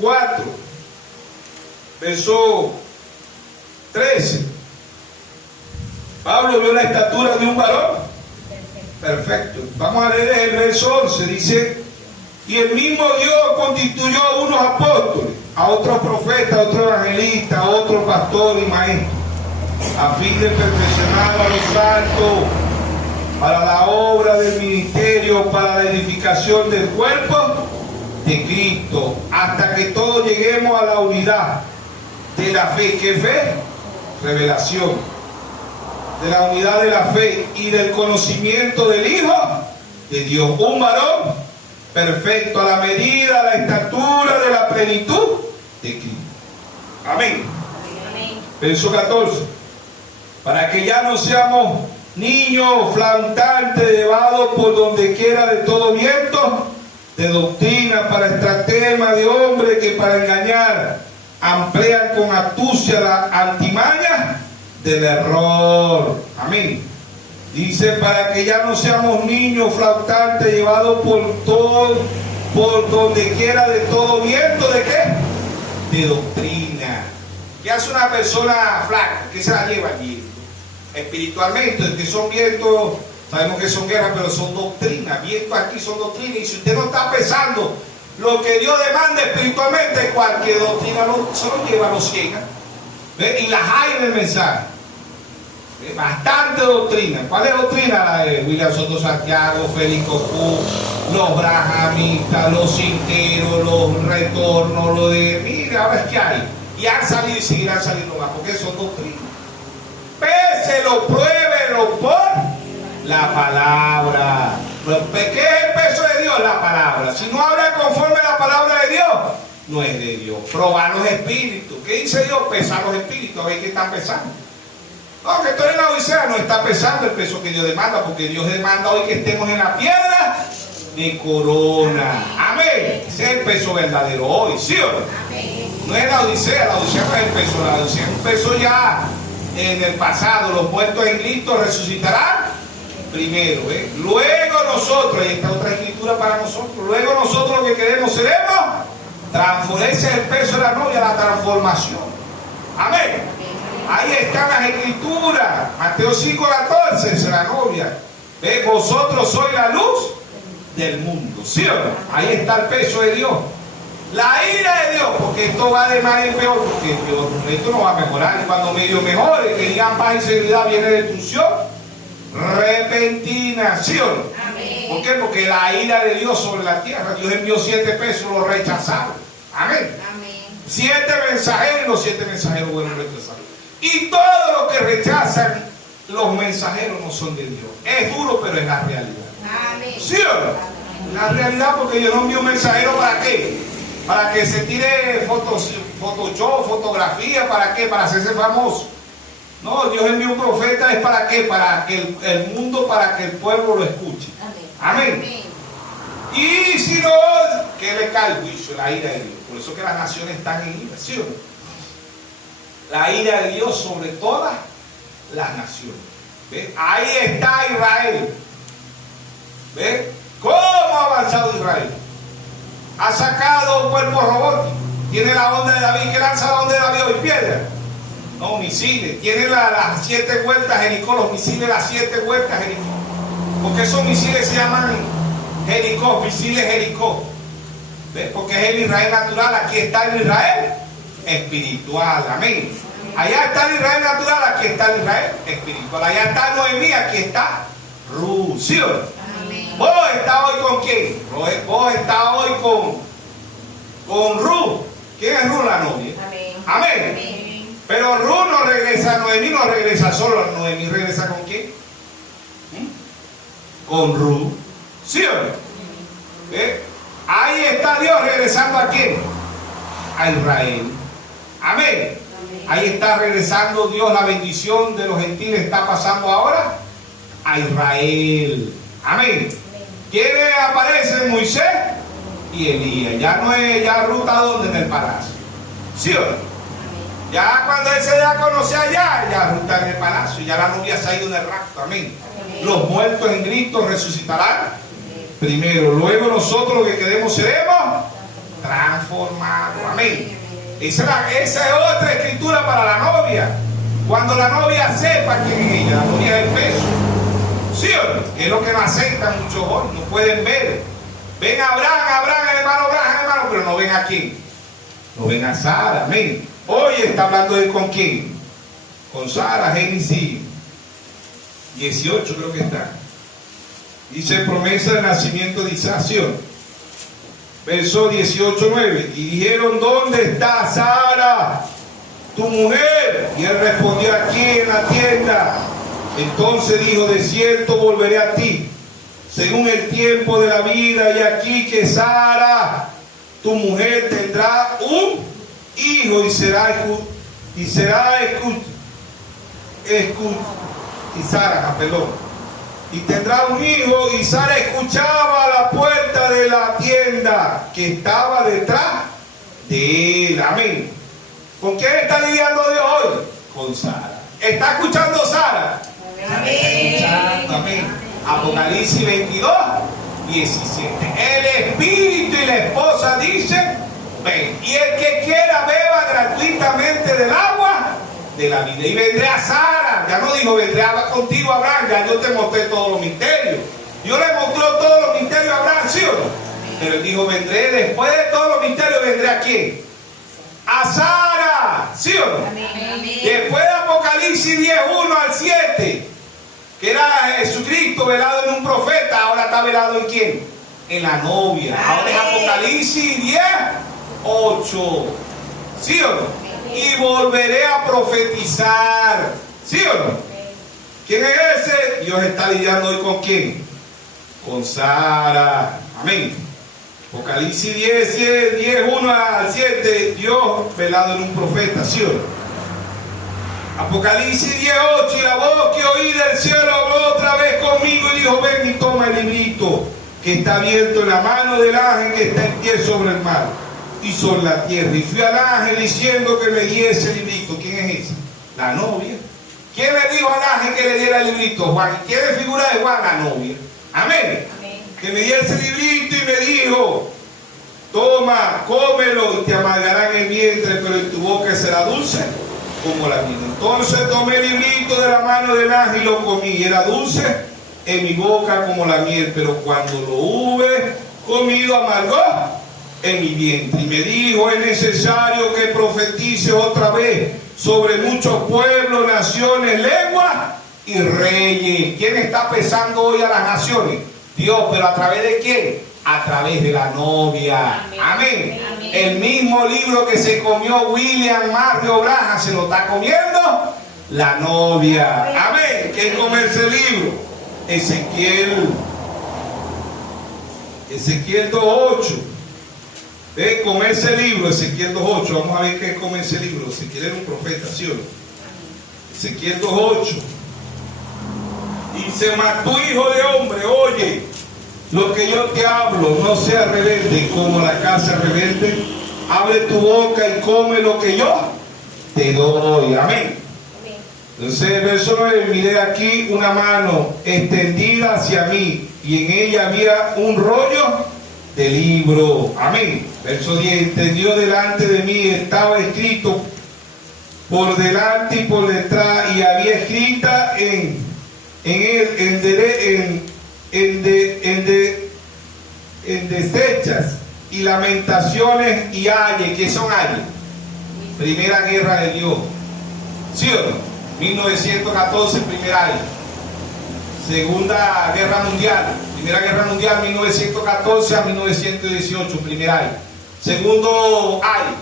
4. verso 13. Pablo vio la estatura de un varón perfecto. Vamos a leer el verso 11. Dice: y el mismo Dios constituyó a unos apóstoles, a otros profetas, a otros evangelistas, a otros pastores y maestros, a fin de perfeccionar a los santos para la obra del ministerio, para la edificación del cuerpo de Cristo, hasta que todos lleguemos a la unidad de la fe. ¿Qué fe? Revelación. De la unidad de la fe y del conocimiento del Hijo de Dios. Un varón perfecto, a la medida, a la estatura de la plenitud de Cristo. Amén. Amén. Verso 14. Para que ya no seamos niños flautantes, llevados por donde quiera de todo viento de doctrina, para estratema de hombre que para engañar emplean con astucia la antimaña del error. Amén. Dice: para que ya no seamos niños flautantes, llevados por donde quiera de todo viento, ¿de qué? De doctrina. ¿Qué hace una persona flaca? ¿Qué se la lleva allí? Espiritualmente, que son vientos, sabemos que son guerras, pero son doctrinas. Vientos aquí son doctrinas. Y si usted no está pensando lo que Dios demanda espiritualmente, cualquier doctrina se lo lleva, lo ciega. ¿Ve? Y las hay en el mensaje. ¿Ve? Bastante doctrina. ¿Cuál es doctrina? La de William Soto Santiago, Félix Cocú, los brahamistas, los sinteros, los retornos, lo de... Mira, ahora es que hay. Y han salido y seguirán saliendo más, porque son doctrinas. Péselo, pruébelo por la palabra. ¿Qué es el peso de Dios? La palabra. Si no habla conforme a la palabra de Dios, no es de Dios. Probar los espíritus. ¿Qué dice Dios? Pesar los espíritus, a ver qué están pesando. No, que estoy en la Odisea, no está pesando el peso que Dios demanda, porque Dios demanda hoy que estemos en la piedra de corona. Amén. Ese es el peso verdadero hoy, ¿sí o no? Amén. No es la Odisea no es el peso, la Odisea es un peso ya en el pasado. Los muertos en Cristo resucitarán primero, ¿eh? Luego nosotros, y esta otra escritura para nosotros, luego nosotros que queremos seremos transformar. Ese es el peso de la novia, la transformación. Amén. Ahí están las escrituras. Mateo 5:14 es la novia. ¿Ve? Vosotros sois la luz del mundo, ¿sí o no? Ahí está el peso de Dios. La ira de Dios, porque esto va de mal en peor, porque esto no va a mejorar. Y cuando medio mejore, que digan paz y seguridad, viene destrucción repentina, ¿sí o no? Amén. ¿Por qué? Porque la ira de Dios sobre la tierra. Dios envió 7 pesos, los rechazaron. Amén. Amén. 7 mensajeros, y los 7 mensajeros fueron rechazados. Y todos los que rechazan los mensajeros no son de Dios. Es duro, pero es la realidad. Amén. ¿Sí o no? La realidad, porque Dios no envió un mensajero ¿para qué? Para que se tire Photoshop, fotografía, ¿para qué? Para hacerse famoso. No, Dios envió un profeta, ¿es para qué? Para que el mundo, para que el pueblo lo escuche. Amén. Amén. Y si no, que le cae el juicio, la ira de Dios. Por eso que las naciones están en ira, ¿sí o no? La ira de Dios sobre todas las naciones. ¿Ve? Ahí está Israel. ¿Ve? ¿Cómo ha avanzado Israel? Ha sacado cuerpos robóticos. Tiene la onda de David. ¿Qué lanza la onda de David hoy? Piedra. No, misiles. Tiene las 7 vueltas Jericó. Los misiles, las 7 vueltas Jericó. Porque esos misiles se llaman Jericó, misiles Jericó. ¿Ves? Porque es el Israel natural. Aquí está el Israel espiritual. Amén. Allá está el Israel natural. Aquí está el Israel espiritual. Allá está Noemí. Aquí está Ruth. ¿Sí o no? Amén. ¿Vos estás hoy con quién? Vos estás hoy con Ruth. ¿Quién es Ruth? La novia. Amén. Amén. Amén. Pero Ruth no regresa, Noemí no regresa solo. Noemí regresa con quién? Con Ruth. ¿Sí o no? ¿Ve? Ahí está Dios regresando a quién? A Israel. Amén. Ahí está regresando Dios, la bendición de los gentiles está pasando ahora a Israel. Amén. ¿Quiénes aparecen? Moisés y Elías. Ya no es, ya Ruth está donde, en el palacio. ¿Sí o no? Ya cuando él se da a conocer allá, ya Ruth está en el palacio, ya la novia se ha ido en el rapto. Amén. Los muertos en Cristo resucitarán primero. Luego nosotros lo que queremos seremos transformados. Amén. Esa es otra escritura para la novia. Cuando la novia sepa quién es ella, la novia del peso. ¿Sí o no? Que es lo que no aceptan muchos hoy, no pueden ver. Ven a Abraham, hermano, pero no ven a quién. No ven a Sara, amén. Hoy está hablando de con quién. Con Sara, Génesis 18 creo que está. Dice promesa de nacimiento de Isaac. Verso 18:9. Y dijeron, ¿dónde está Sara, tu mujer? Y él respondió, aquí en la tienda. Entonces dijo, de cierto volveré a ti, según el tiempo de la vida, y aquí que Sara, tu mujer, tendrá un hijo y tendrá un hijo. Y Sara escuchaba a la puerta de la tienda que estaba detrás de él. Amén. ¿Con quién está lidiando de hoy? Con Sara. ¿Está escuchando Sara? Amén. Amén. Apocalipsis 22, 17. El espíritu y la esposa dicen, ven. Y el que quiera beba gratuitamente del agua de la vida. Y vendré a Sara. Ya no dijo vendré contigo, Abraham. Ya yo te mostré todos los misterios. Dios le mostró todos los misterios a Abraham, ¿sí o no? Pero él dijo, vendré después de todos los misterios, vendré a quién. A Sara, ¿sí o no? Amén. Después de Apocalipsis 10, 1 al 7, que era Jesucristo velado en un profeta, ahora está velado en quién? En la novia. Ahora es Apocalipsis 10, 8, ¿sí o no? Y volveré a profetizar, ¿sí o no? ¿Quién es ese? Dios está lidiando hoy con quién? Con Sara. Amén. Apocalipsis 10, 1 al 7, Dios velado en un profeta, ¿sí o no? Apocalipsis 10, 8, y la voz que oí del cielo habló otra vez conmigo y dijo, ven y toma el librito que está abierto en la mano del ángel que está en pie sobre el mar y sobre la tierra. Y fui al ángel diciendo que me diese el librito. ¿Quién es esa? La novia. ¿Quién le dijo al ángel que le diera el librito? Juan. ¿Quién es figura de Juan? La novia. Amén. Que me diese el librito y me dijo, toma, cómelo y te amargará en el vientre, pero en tu boca será dulce como la miel. Entonces tomé el librito de la mano del ángel y lo comí, y era dulce en mi boca como la miel, pero cuando lo hube comido amargó en mi vientre. Y me dijo, es necesario que profetice otra vez sobre muchos pueblos, naciones, lenguas y reyes. ¿Quién está pesando hoy a las naciones? Dios, pero ¿a través de quién? A través de la novia. Amén. Amén. El mismo libro que se comió William Mario Branham se lo está comiendo la novia. Amén. ¿Quién come ese libro? Ezequiel 2:8. De comer ese libro, Ezequiel 2:8. Vamos a ver qué come ese libro. Ezequiel era un profeta, ¿sí o no? Ezequiel 2:8. Dice, mas tú, hijo de hombre, oye lo que yo te hablo, no seas rebelde como la casa rebelde. Abre tu boca y come lo que yo te doy. Amén. Entonces, el verso 9, miré aquí una mano extendida hacia mí y en ella había un rollo de libro. Amén. Verso 10, entendió delante de mí, estaba escrito por delante y por detrás, y había escrita en deshechas y lamentaciones y ayes. ¿Qué son ayes? Primera guerra de Dios, ¿sí o no? 1914, primera aye. Segunda guerra mundial, primera guerra mundial, 1914 a 1918, primera aye. Segundo aye,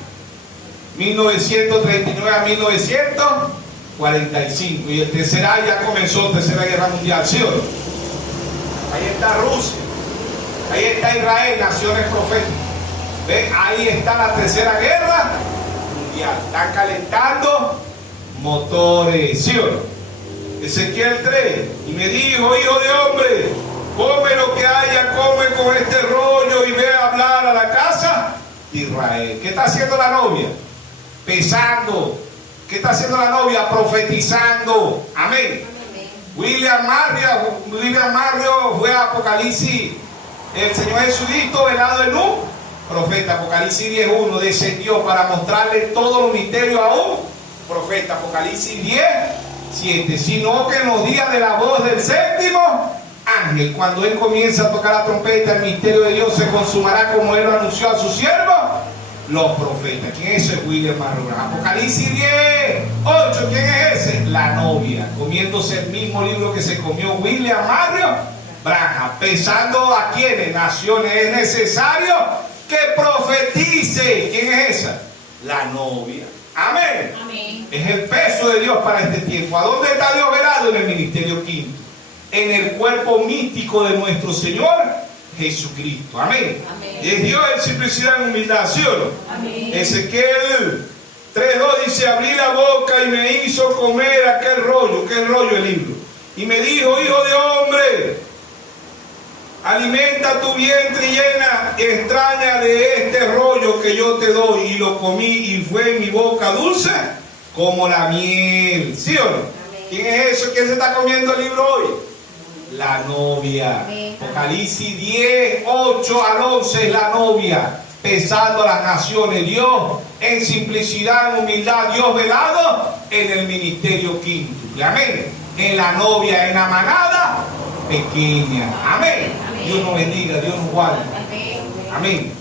1939 a 1945. Y el tercer aye ya comenzó, tercera guerra mundial, ¿sí o no? Ahí está Rusia, ahí está Israel, naciones proféticas. ¿Ven? Ahí está la tercera guerra mundial. Están calentando motores, ¿sí o no? Ezequiel 3, y me dijo, hijo de hombre, come lo que haya, come con este rollo y ve a hablar a la casa de Israel. ¿Qué está haciendo la novia? Pesando. ¿Qué está haciendo la novia? Profetizando. Amén. William Mario fue a Apocalipsis, el Señor Jesucristo velado en un profeta. Apocalipsis 10:1 descendió para mostrarle todos los misterios a un profeta. Apocalipsis 10:7, sino que en los días de la voz del séptimo ángel, cuando él comienza a tocar la trompeta, el misterio de Dios se consumará como él lo anunció a sus siervos, los profetas. ¿Quién es ese? William Marlowe. Apocalipsis 10:8, ¿quién es ese? La novia, comiéndose el mismo libro que se comió William Marlowe Branham. Pensando a quiénes, naciones, es necesario que profetice. ¿Quién es esa? La novia. Amén. Amén. Es el peso de Dios para este tiempo. ¿A dónde está Dios velado? En el ministerio quinto, en el cuerpo místico de nuestro Señor Jesucristo. Amén. Amén. Es Dios en simplicidad, en humildad, ¿sí o no? Amén. Ezequiel 3:2 dice: abrí la boca y me hizo comer aquel rollo el libro, y me dijo: hijo de hombre, alimenta tu vientre y llena extraña de este rollo que yo te doy. Y lo comí y fue en mi boca dulce como la miel. ¿Sí o no? Amén. ¿Quién es eso? ¿Quién se está comiendo el libro hoy? La novia. Amén. Apocalipsis 10:8-11 es la novia, pesando a las naciones. Dios en simplicidad, en humildad, Dios velado en el ministerio quíntuple. Amén. En la novia, en la manada pequeña. Amén. Amén. Dios nos bendiga, Dios nos guarde. Amén. Amén.